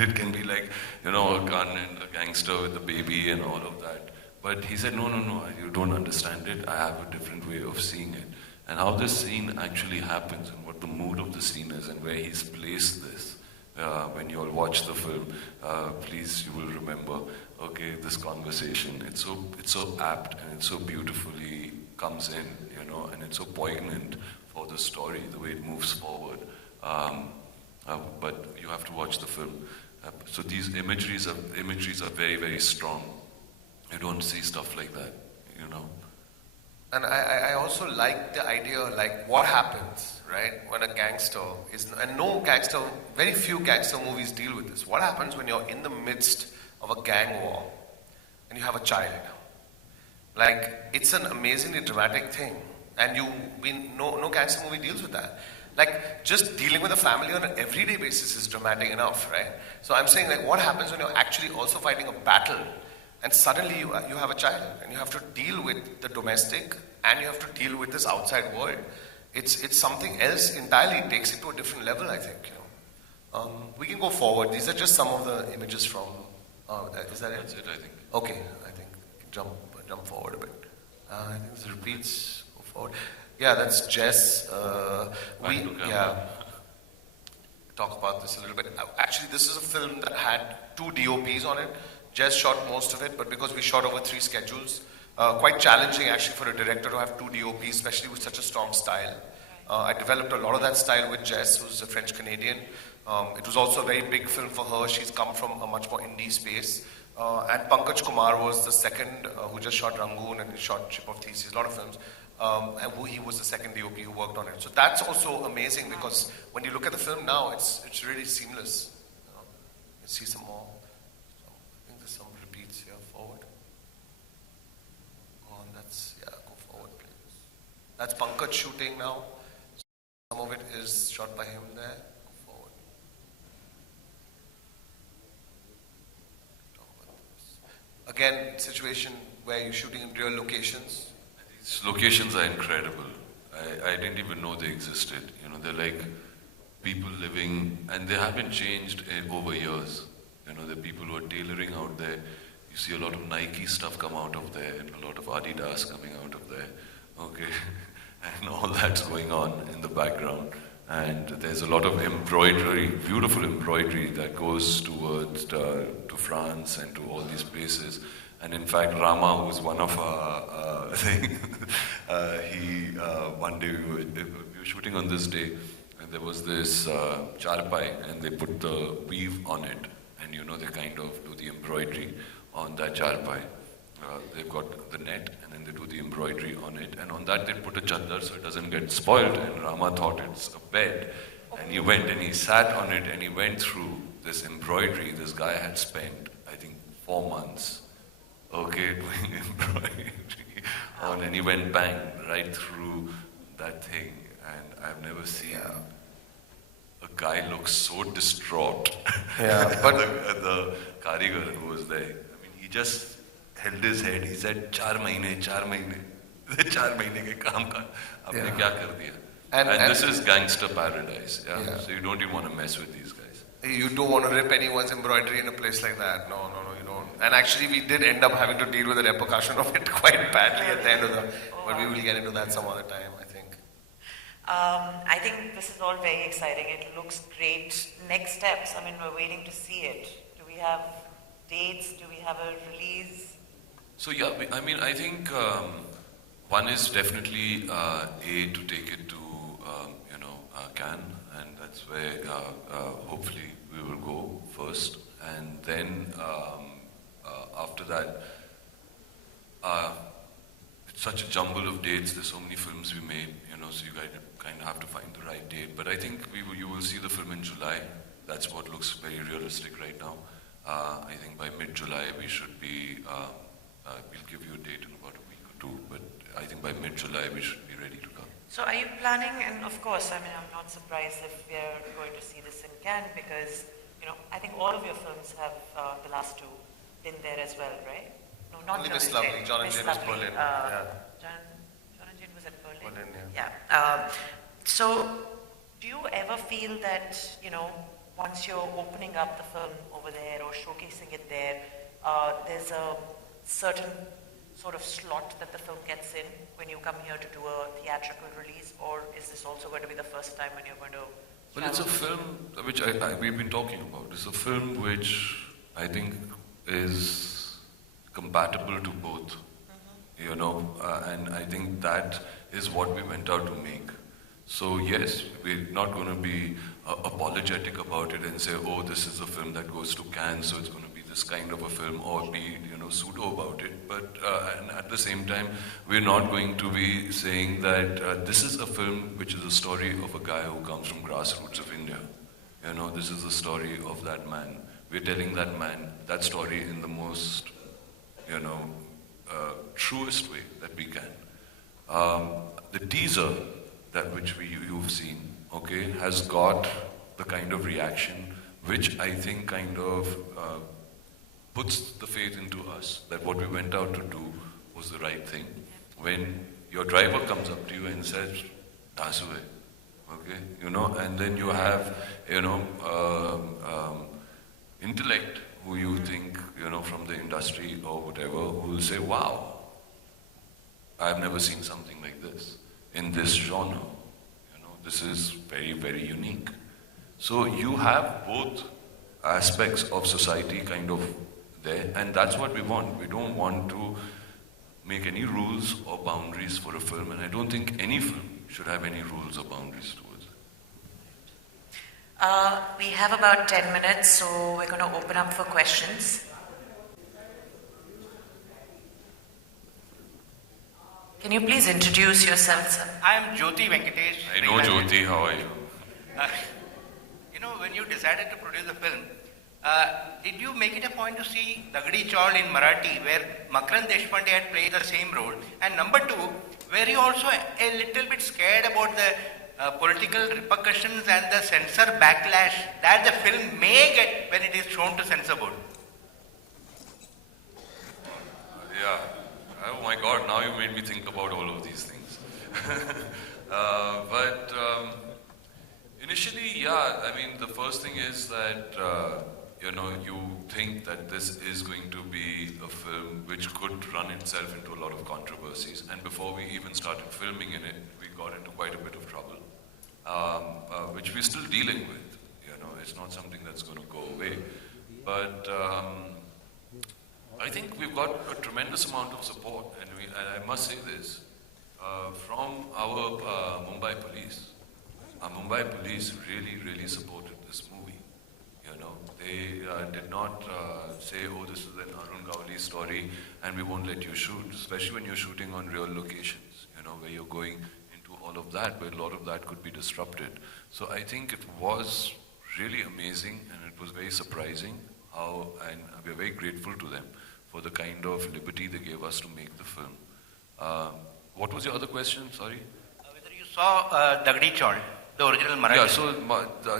it can be like, a gun and a gangster with a baby and all of that. But he said, no, you don't understand it. I have a different way of seeing it. And how this scene actually happens and what the mood of the scene is and where he's placed this. When you all watch the film, please, you will remember, this conversation. It's so apt and it so beautifully comes in, and it's so poignant for the story, the way it moves forward. But you have to watch the film. So these imageries are very, very strong. You don't see stuff like that, And I also like the idea, what happens, right, when a gangster is, and very few gangster movies deal with this. What happens when you're in the midst of a gang war and you have a child? It's an amazingly dramatic thing. And no gangster movie deals with that. Just dealing with a family on an everyday basis is dramatic enough, right? So I'm saying, what happens when you're actually also fighting a battle and suddenly you have a child and you have to deal with the domestic and you have to deal with this outside world. It's something else entirely. It takes it to a different level, I think. We can go forward. These are just some of the images from. Is that it? That's it, I think. Okay, I think jump forward a bit. I think this repeats. Yeah, that's Jess. Talk about this a little bit. Actually, this is a film that had 2 DOPs on it. Jess shot most of it, but because we shot over 3 schedules, quite challenging actually for a director to have 2 DOPs, especially with such a strong style. I developed a lot of that style with Jess, who's a French-Canadian. It was also a very big film for her. She's come from a much more indie space. And Pankaj Kumar was the second, who just shot Rangoon and he shot Ship of Theseus, a lot of films. And he was the second DOP who worked on it. So that's also amazing because when you look at the film now, it's really seamless. You see some more. So I think there's some repeats here. Forward. Go on, go forward, please. That's Pankaj shooting now. Some of it is shot by him there. Go forward. Talk about this. Again, situation where you're shooting in real locations. These locations are incredible. I didn't even know they existed. They're like people living, and they haven't changed over years. There are people who are tailoring out there. You see a lot of Nike stuff come out of there, and a lot of Adidas coming out of there. And all that's going on in the background. And there's a lot of embroidery, beautiful embroidery that goes towards to France and to all these places. And in fact, Rama, who's one of our one day we were shooting on this day, and there was this charpai, and they put the weave on it, and they kind of do the embroidery on that charpai. They've got the net, and then they do the embroidery on it, and on that they put a chadar so it doesn't get spoiled. And Rama thought it's a bed, and he went and he sat on it, and he went through this embroidery. This guy had spent, I think, 4 months. Doing embroidery on, and he went bang right through that thing, and I've never seen a guy look so distraught. Yeah, but the karigar who was there, he just held his head. He said, 4 mahine, 4 mahine. 4 mahine ke kaam ka, aapne kya kar diya? And this is gangster paradise. So you don't even want to mess with these guys. You don't want to rip anyone's embroidery in a place like that. No, you don't. And actually, we did end up having to deal with the repercussion of it quite badly at the end of the. But we will get into that some other time, I think. I think this is all very exciting. It looks great. Next steps, I mean, we're waiting to see it. Do we have dates? Do we have a release? So yeah, I think one is definitely to take it to Cannes, and that's where hopefully we will go first, and then after that, it's such a jumble of dates. There's so many films we made, so you guys kind of have to find the right date. But I think you will see the film in July. That's what looks very realistic right now. I think by mid-July we should be. We'll give you a date in about a week or two, but I think by mid-July we should be ready to go. So are you planning, and of course, I mean, I'm not surprised if we are going to see this in Cannes because, I think all of your films have, the last two, been there as well, right? No, not Only Miss Lovely. John and Jane was Berlin. John and Jane was at Berlin? Berlin, Yeah. So do you ever feel that, once you're opening up the film over there or showcasing it there, there's a certain sort of slot that the film gets in when you come here to do a theatrical release, or is this also going to be the first time when you're going to... Well, it's a film which we've been talking about. It's a film which I think is compatible to both, and I think that is what we went out to make. So yes, we're not going to be apologetic about it and say, oh, this is a film that goes to Cannes, so it's going to be this kind of a film, or be pseudo about it. But and at the same time, we're not going to be saying that this is a film which is a story of a guy who comes from grassroots of India. This is the story of that man. We're telling that story in the most truest way that we can. The teaser which you've seen, okay, has got the kind of reaction which I think kind of puts the faith into us that what we went out to do was the right thing. When your driver comes up to you and says, "Dasue," okay, and then you have, intellect who you think, from the industry or whatever, who will say, "Wow, I've never seen something like this in this genre. This is very, very unique." So you have both aspects of society kind of there, and that's what we want. We don't want to make any rules or boundaries for a film, and I don't think any film should have any rules or boundaries towards it. We have about 10 minutes, so we're going to open up for questions. Can you please introduce yourself, sir? I am Jyoti Venkatesh. I know Jyoti, how are you? When you decided to produce the film, did you make it a point to see Dagdi Chaul in Marathi, where Makarand Deshpande had played the same role? And number two, were you also a little bit scared about the political repercussions and the censor backlash that the film may get when it is shown to censor board? Yeah. Oh my God, now you made me think about all of these things. But initially, yeah, I mean, the first thing is that, you think that this is going to be a film which could run itself into a lot of controversies. And before we even started filming in it, we got into quite a bit of trouble, which we're still dealing with. It's not something that's going to go away. But I think we've got a tremendous amount of support, and I must say this, from our Mumbai police. Our Mumbai police really, really supported this movie. They did not say, oh, this is an Arun Gawli story and we won't let you shoot, especially when you're shooting on real locations, where you're going into all of that, where a lot of that could be disrupted. So I think it was really amazing, and it was very surprising and we're very grateful to them for the kind of liberty they gave us to make the film. What was your other question? Sorry? Whether you saw Dagdi Chaul, the original Marathi. Yeah, so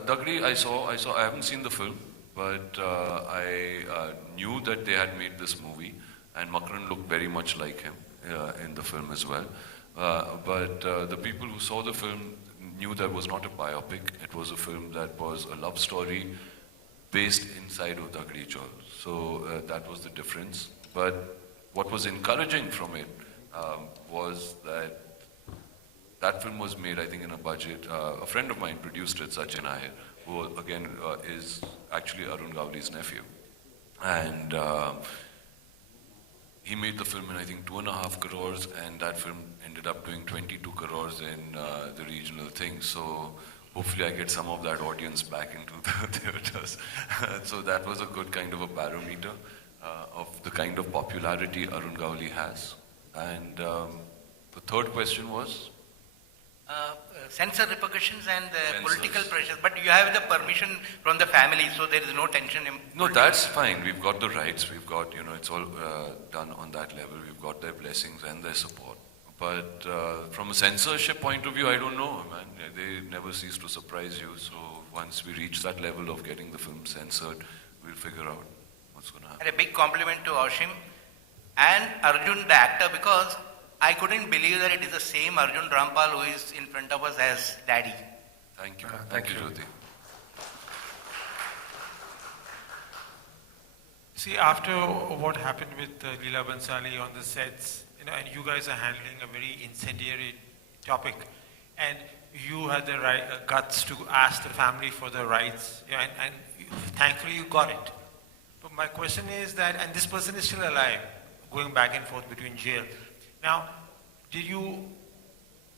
Dagdi I saw. I haven't seen the film, but I knew that they had made this movie, and Makarand looked very much like him in the film as well. But the people who saw the film knew that it was not a biopic. It was a film that was a love story based inside of Dagdi Chaul. So that was the difference. But what was encouraging from it was that that film was made, I think, in a budget. A friend of mine produced it, Sachin Iyer, who again is actually Arun Gowli's nephew. And he made the film in, I think, 2.5 crores, and that film ended up doing 22 crores in the regional thing. So hopefully I get some of that audience back into the theaters. So that was a good kind of a barometer of the kind of popularity Arun Gowli has. And the third question was? Censor repercussions and Censors. political pressures, but you have the permission from the family, so there is no tension. No, that's fine. We've got the rights. We've got, it's all done on that level. We've got their blessings and their support. But from a censorship point of view, I don't know, man. They never cease to surprise you. So once we reach that level of getting the film censored, we'll figure out what's going to happen. And a big compliment to Oshim and Arjun, the actor, because I couldn't believe that it is the same Arjun Rampal who is in front of us as Daddy. Thank you. Thank you, Jyoti. See, after what happened with Leela Bhansali on the sets, and you guys are handling a very incendiary topic, and you had the guts to ask the family for the rights, and thankfully you got it. But my question is that, and this person is still alive, going back and forth between jail. Now, did you,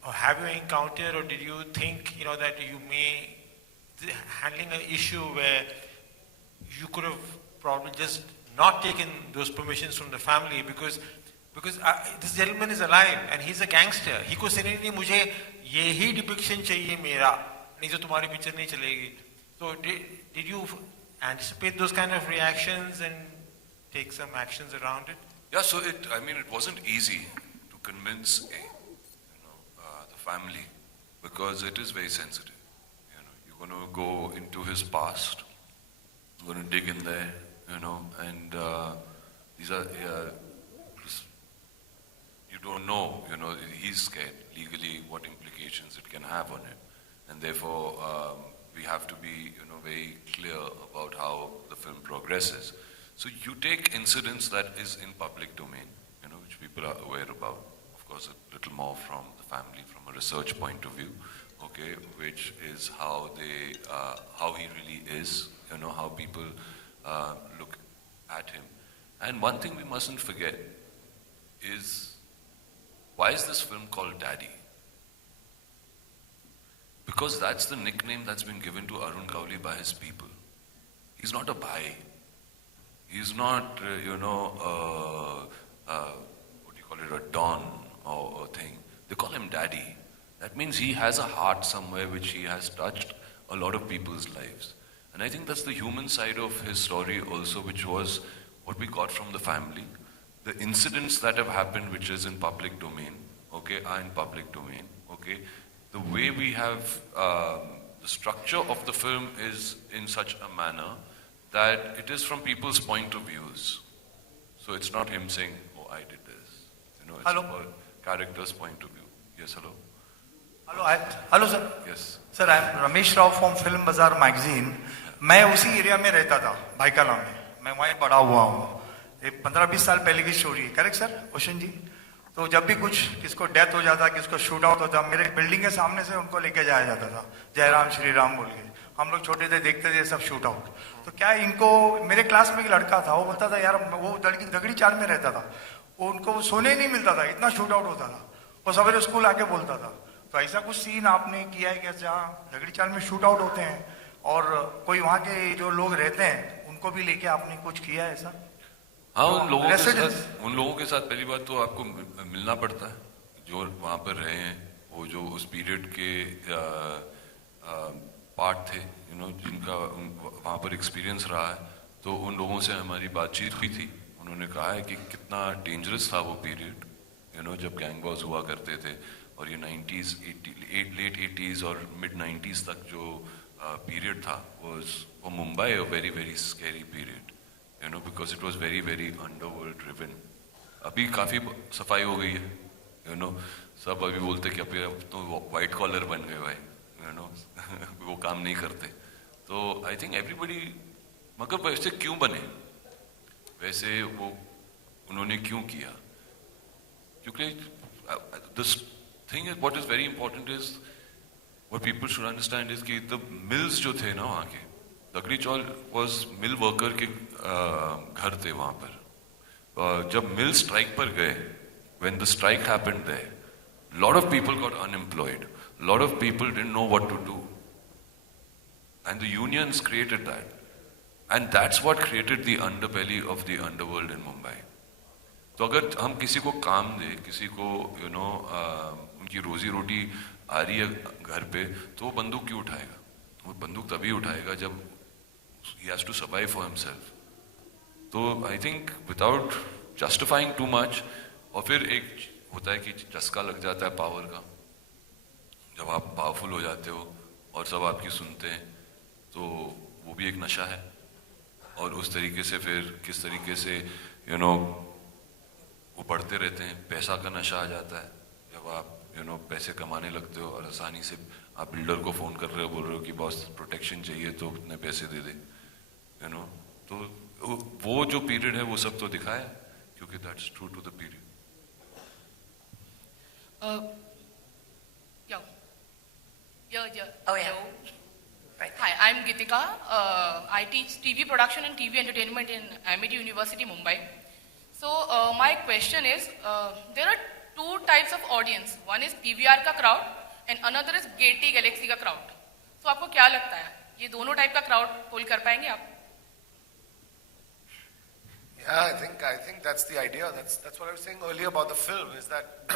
or have you encountered, or did you think, that you may, handling an issue where you could have probably just not taken those permissions from the family because this gentleman is alive and he's a gangster. He could say, नहीं मुझे यही depiction चाहिए मेरा, नहीं तो तुम्हारी picture नहीं चलेगी. So did you anticipate those kind of reactions and take some actions around it? Yeah, so it wasn't easy to convince the family, because it is very sensitive. You're going to go into his past, you're going to dig in there, and these are, you don't know, he's scared legally what implications it can have on him. And therefore, we have to be, very clear about how the film progresses. So you take incidents that is in public domain, which people are aware about. Of course, a little more from the family, from a research point of view, okay, which is how how he really is, how people look at him. And one thing we mustn't forget is, why is this film called Daddy? Because that's the nickname that's been given to Arun Gowli by his people. He's not a bhai. He's not, a don or a thing. They call him Daddy. That means he has a heart somewhere which he has touched a lot of people's lives. And I think that's the human side of his story also, which was what we got from the family. The incidents that have happened, which is in public domain, okay, are in public domain, okay. The way we have, the structure of the film is in such a manner that it is from people's point of views. So it's not him saying, oh, I did this. It's Hello. from a character's point of view. Yes, hello? Hello sir. Yes. Sir, I am Ramesh Rao from Film Bazaar magazine. मैं उसी area में रहता था, भाईकाला में. मैं वहीं बड़ा हुआ हूँ. ये 15-20 साल पहले की स्टोरी है. करेक्ट सर, ओशन जी? तो जब भी कुछ किसको डेथ हो जाता, किसको शूट आउट होता, मेरे बिल्डिंग के सामने से उनको लेके जाया जाता था. जयराम श्री राम बोल के. हम लोग छोटे थे, देखते थे सब शूट आउट. तो क्या इनको, मेरे क्लास में एक लड़का था, वो बोलता था यार वो दगड़ी चाल में रहता था, उनको सोने नहीं मिलता था, इतना शूट आउट होता था. वो सवेरे स्कूल आके बोलता था. तो ऐसा कुछ सीन आपने किया है क्या जहाँ दगड़ी चाल में शूट आउट होते हैं और कोई वहाँ के जो लोग रहते हैं उनको भी लेके आपने कुछ किया है ऐसा? हाँ, उन लोगों के साथ पहली बात तो आपको मिलना पड़ता है जो वहाँ पर रहे हैं, वो जो उस पीरियड के पार्ट थे, जिनका वहाँ पर एक्सपीरियंस रहा है. तो उन लोगों से हमारी बातचीत भी थी. उन्होंने कहा है कि कितना डेंजरस था वो पीरियड, जब गैंग वॉर्स हुआ करते थे. और ये 90s, लेट 80s और मिड 90s तक जो पीरियड था, वो Mumbai a very very scary period, because it was very very underworld driven. अभी काफी सफाई हो गई है, सब अभी बोलते कि अब तो व्हाइट कॉलर बन गए भाई, वो काम नहीं करते. तो आई थिंक एवरीबडी मगर वैसे क्यों बने, वैसे वो उन्होंने क्यों किया? क्योंकि this thing is, what is very important is, what people should understand is कि the mills जो थे ना वहाँ के, लकड़ी चौल was mill worker के घर थे वहाँ पर। जब mill strike पर गए, when the strike happened there, lot of people got unemployed, lot of people didn't know what to do, and the unions created that, and that's what created the underbelly of the underworld in Mumbai. तो अगर हम किसी को काम दे, किसी को उनकी रोजी रोटी आ रही है घर पे, तो वो बंदूक क्यों उठाएगा? वो बंदूक तभी उठाएगा जब he has to survive for himself. तो I think without justifying too much, और फिर एक होता है कि चस्का लग जाता है पावर का, जब आप पावरफुल हो जाते हो और सब आपकी सुनते हैं, तो वो भी एक नशा है। और उस तरीके से फिर किस तरीके से वो बढ़ते रहते हैं, पैसा का नशा आ जाता है। जब आप पैसे कमाने लगते हो और आसानी से आप बिल्डर को फोन कर रहे हो, बोल रहे हो कि बॉस प्रोटेक्शन चाहिए तो इतने पैसे दे दे, तो वो जो पीरियड है वो सब तो दिखाया, क्योंकि that's true to the period. Oh yeah. Right. Hi, I'm Gitika. I teach TV production and TV entertainment in Amity University, Mumbai. So my question is, there are two types of audience. One is PVR का crowd and another is Getty Galaxy का crowd. So आपको क्या लगता है, ये दोनों type का crowd pull कर पाएंगे आप? Yeah, I think that's the idea. That's what I was saying earlier about the film, is that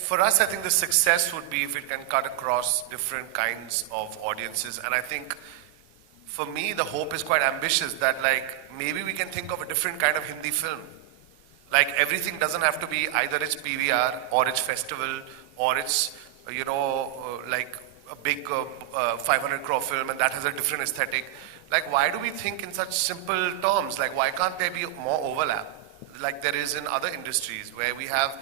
for us, I think the success would be if it can cut across different kinds of audiences. And I think for me, the hope is quite ambitious, that maybe we can think of a different kind of Hindi film. Like everything doesn't have to be either it's PVR or it's festival or it's, like a big 500 crore film, and that has a different aesthetic. Like, why do we think in such simple terms? Like, why can't there be more overlap? Like there is in other industries, where we have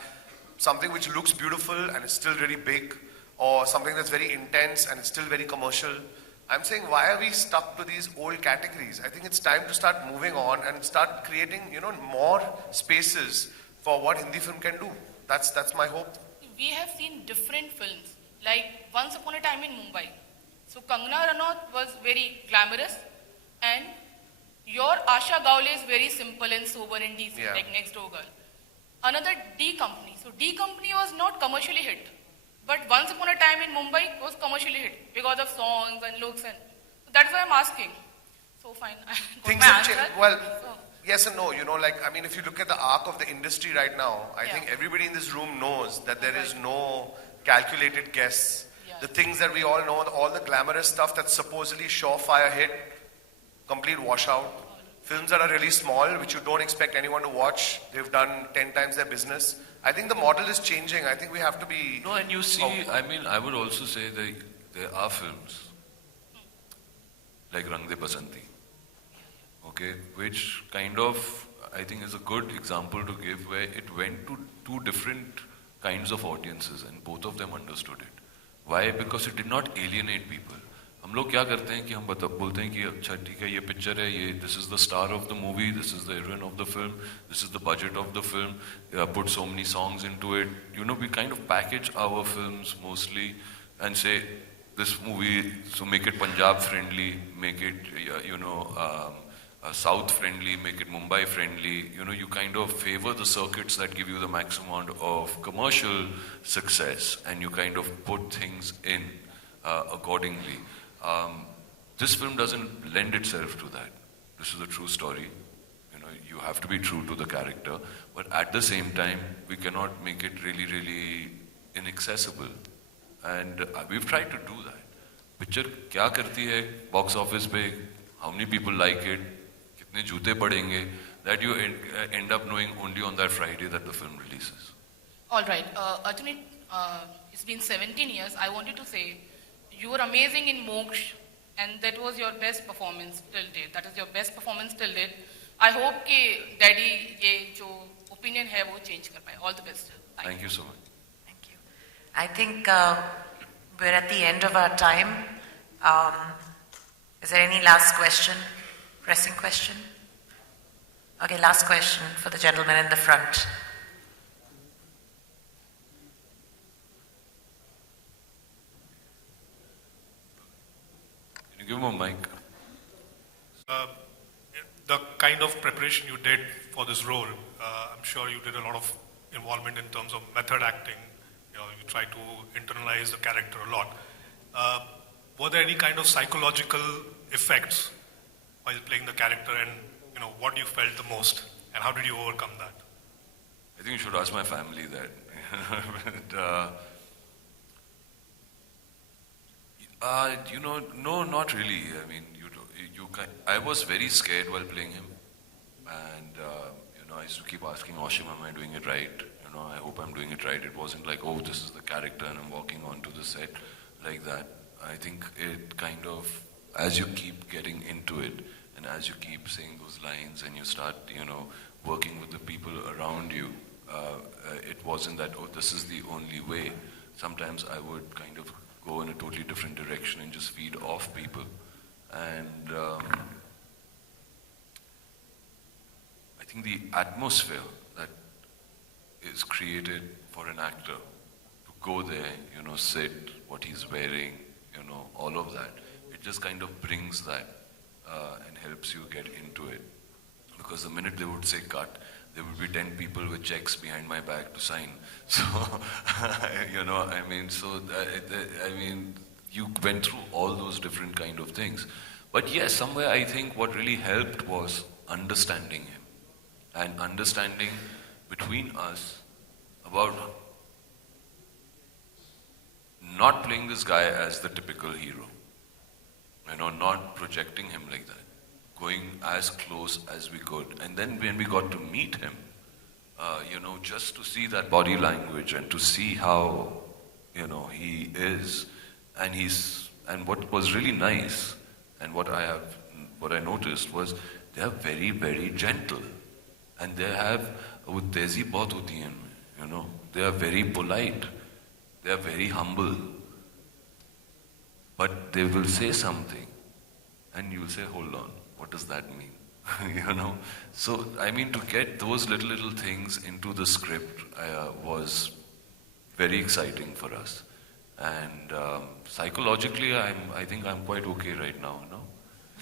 something which looks beautiful and is still really big, or something that's very intense and it's still very commercial. I'm saying, why are we stuck to these old categories? I think it's time to start moving on and start creating, more spaces for what Hindi film can do. That's my hope. We have seen different films, like Once Upon a Time in Mumbai. So Kangana Ranaut was very glamorous, and your Asha Gaule is very simple and sober and decent, like Next Door Girl. Another D Company. So D Company was not commercially hit, but Once Upon a Time in Mumbai was commercially hit because of songs and looks, and so that's why I'm asking. So fine. Things have changed. Well, yes and no. If you look at the arc of the industry right now, I think everybody in this room knows that there is no calculated guess. The things that we all know, all the glamorous stuff that's supposedly surefire hit, complete washout. Films that are really small, which you don't expect anyone to watch, they've done 10 times their business. I think the model is changing. I think we have to be... No, and you see, I would also say that there are films like Rang De Basanti, okay, which kind of, I think is a good example to give, where it went to two different kinds of audiences and both of them understood it. Why? Because it did not alienate people. हम लोग क्या करते हैं कि हम बोलते हैं कि अच्छा ठीक है, ये पिक्चर है, ये this is the star of the movie, this is the heroine of the film, this is the budget of the film, put so many songs into it. We kind of package our films mostly and say this movie, so make it Punjab friendly, make it South friendly, make it Mumbai friendly. You kind of favor the circuits that give you the maximum amount of commercial success, and you kind of put things in accordingly. This film doesn't lend itself to that. This is a true story. You have to be true to the character, but at the same time, we cannot make it really, really inaccessible. And we've tried to do that. Picture क्या करती है box office पे, how many people like it, कितने जूते पड़ेंगे, that you end up knowing only on that Friday that the film releases. All right, Arjun, it's been 17 years. I wanted to say, you were amazing in Moksh, and that was your best performance till date. That is your best performance till date. I hope कि Daddy ये जो opinion है वो change कर पाए. All the best. Thank you so much. Thank you. I think we're at the end of our time. Is there any last question? Pressing question? Okay, last question for the gentleman in the front. Can you give him a mic? The kind of preparation you did for this role, I'm sure you did a lot of involvement in terms of method acting. You know, you try to internalize the character a lot. Were there any kind of psychological effects while playing the character, and you know what you felt the most, and how did you overcome that? I think you should ask my family that. But, no, not really. I mean, I was very scared while playing him, and I used to keep asking Oshim, am I doing it right? I hope I'm doing it right. It wasn't like, oh, this is the character and I'm walking onto the set like that. I think it kind of, as you keep getting into it, and as you keep saying those lines and you start, working with the people around you, it wasn't that, oh, this is the only way. Sometimes I would kind of go in a totally different direction and just feed off people. And I think the atmosphere that is created for an actor to go there, sit, what he's wearing, all of that, it just kind of brings that and helps you get into it. Because the minute they would say cut, there would be 10 people with checks behind my back to sign. So, you went through all those different kind of things. But yes, somewhere I think what really helped was understanding him and understanding between us about not playing this guy as the typical hero, not projecting him like that, going as close as we could. And then when we got to meet him, just to see that body language and to see how, he is, and what was really nice, and what I noticed was they are very, very gentle, and they have tezi bahut hoti hai inme, they are very polite, they are very humble, but they will say something, and you will say, hold on, what does that mean? So I mean, to get those little things into the script was very exciting for us. And psychologically, I think I'm quite okay right now, no?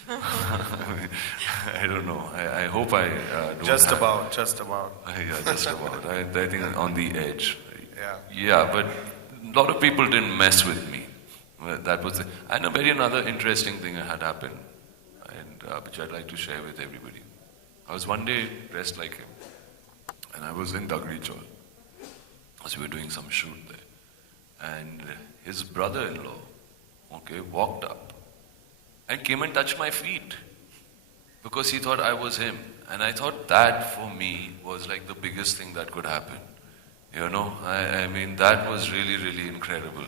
I don't know. I hope I don't Just have... about. Yeah, just about. I think on the edge. Yeah. Yeah, but a lot of people didn't mess with me. That was and another interesting thing had happened, and which I'd like to share with everybody. I was one day dressed like him, and I was in Dagdi Chawl, as we were doing some shoot there. And his brother-in-law, walked up and came and touched my feet because he thought I was him. And I thought that for me was like the biggest thing that could happen. I mean, that was really, really incredible.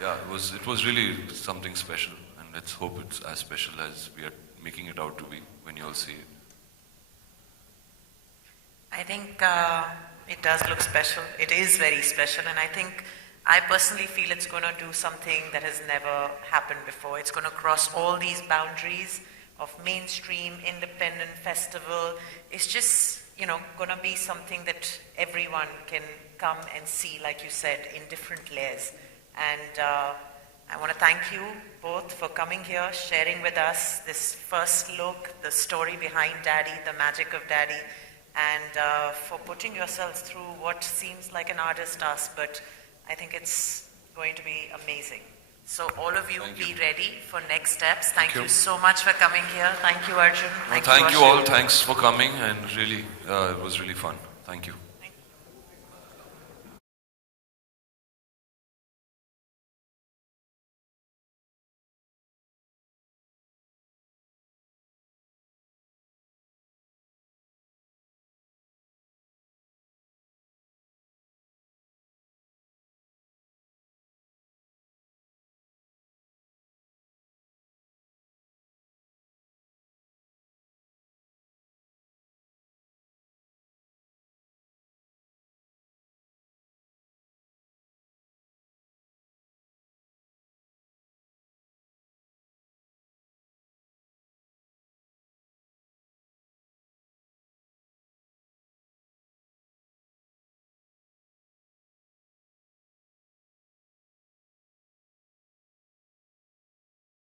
It was really something special. And let's hope it's as special as we are making it out to be when you all see it. I think it does look special. It is very special, and I personally feel it's going to do something that has never happened before. It's going to cross all these boundaries of mainstream, independent, festival. It's just, going to be something that everyone can come and see, like you said, in different layers. And I want to thank you both for coming here, sharing with us this first look, the story behind Daddy, the magic of Daddy, and for putting yourselves through what seems like an artist's task, but I think it's going to be amazing. So all of you, be ready for next steps. Thank you so much for coming here. Thank you, Arjun. Thank you all. Thanks for coming, and really, it was really fun. Thank you.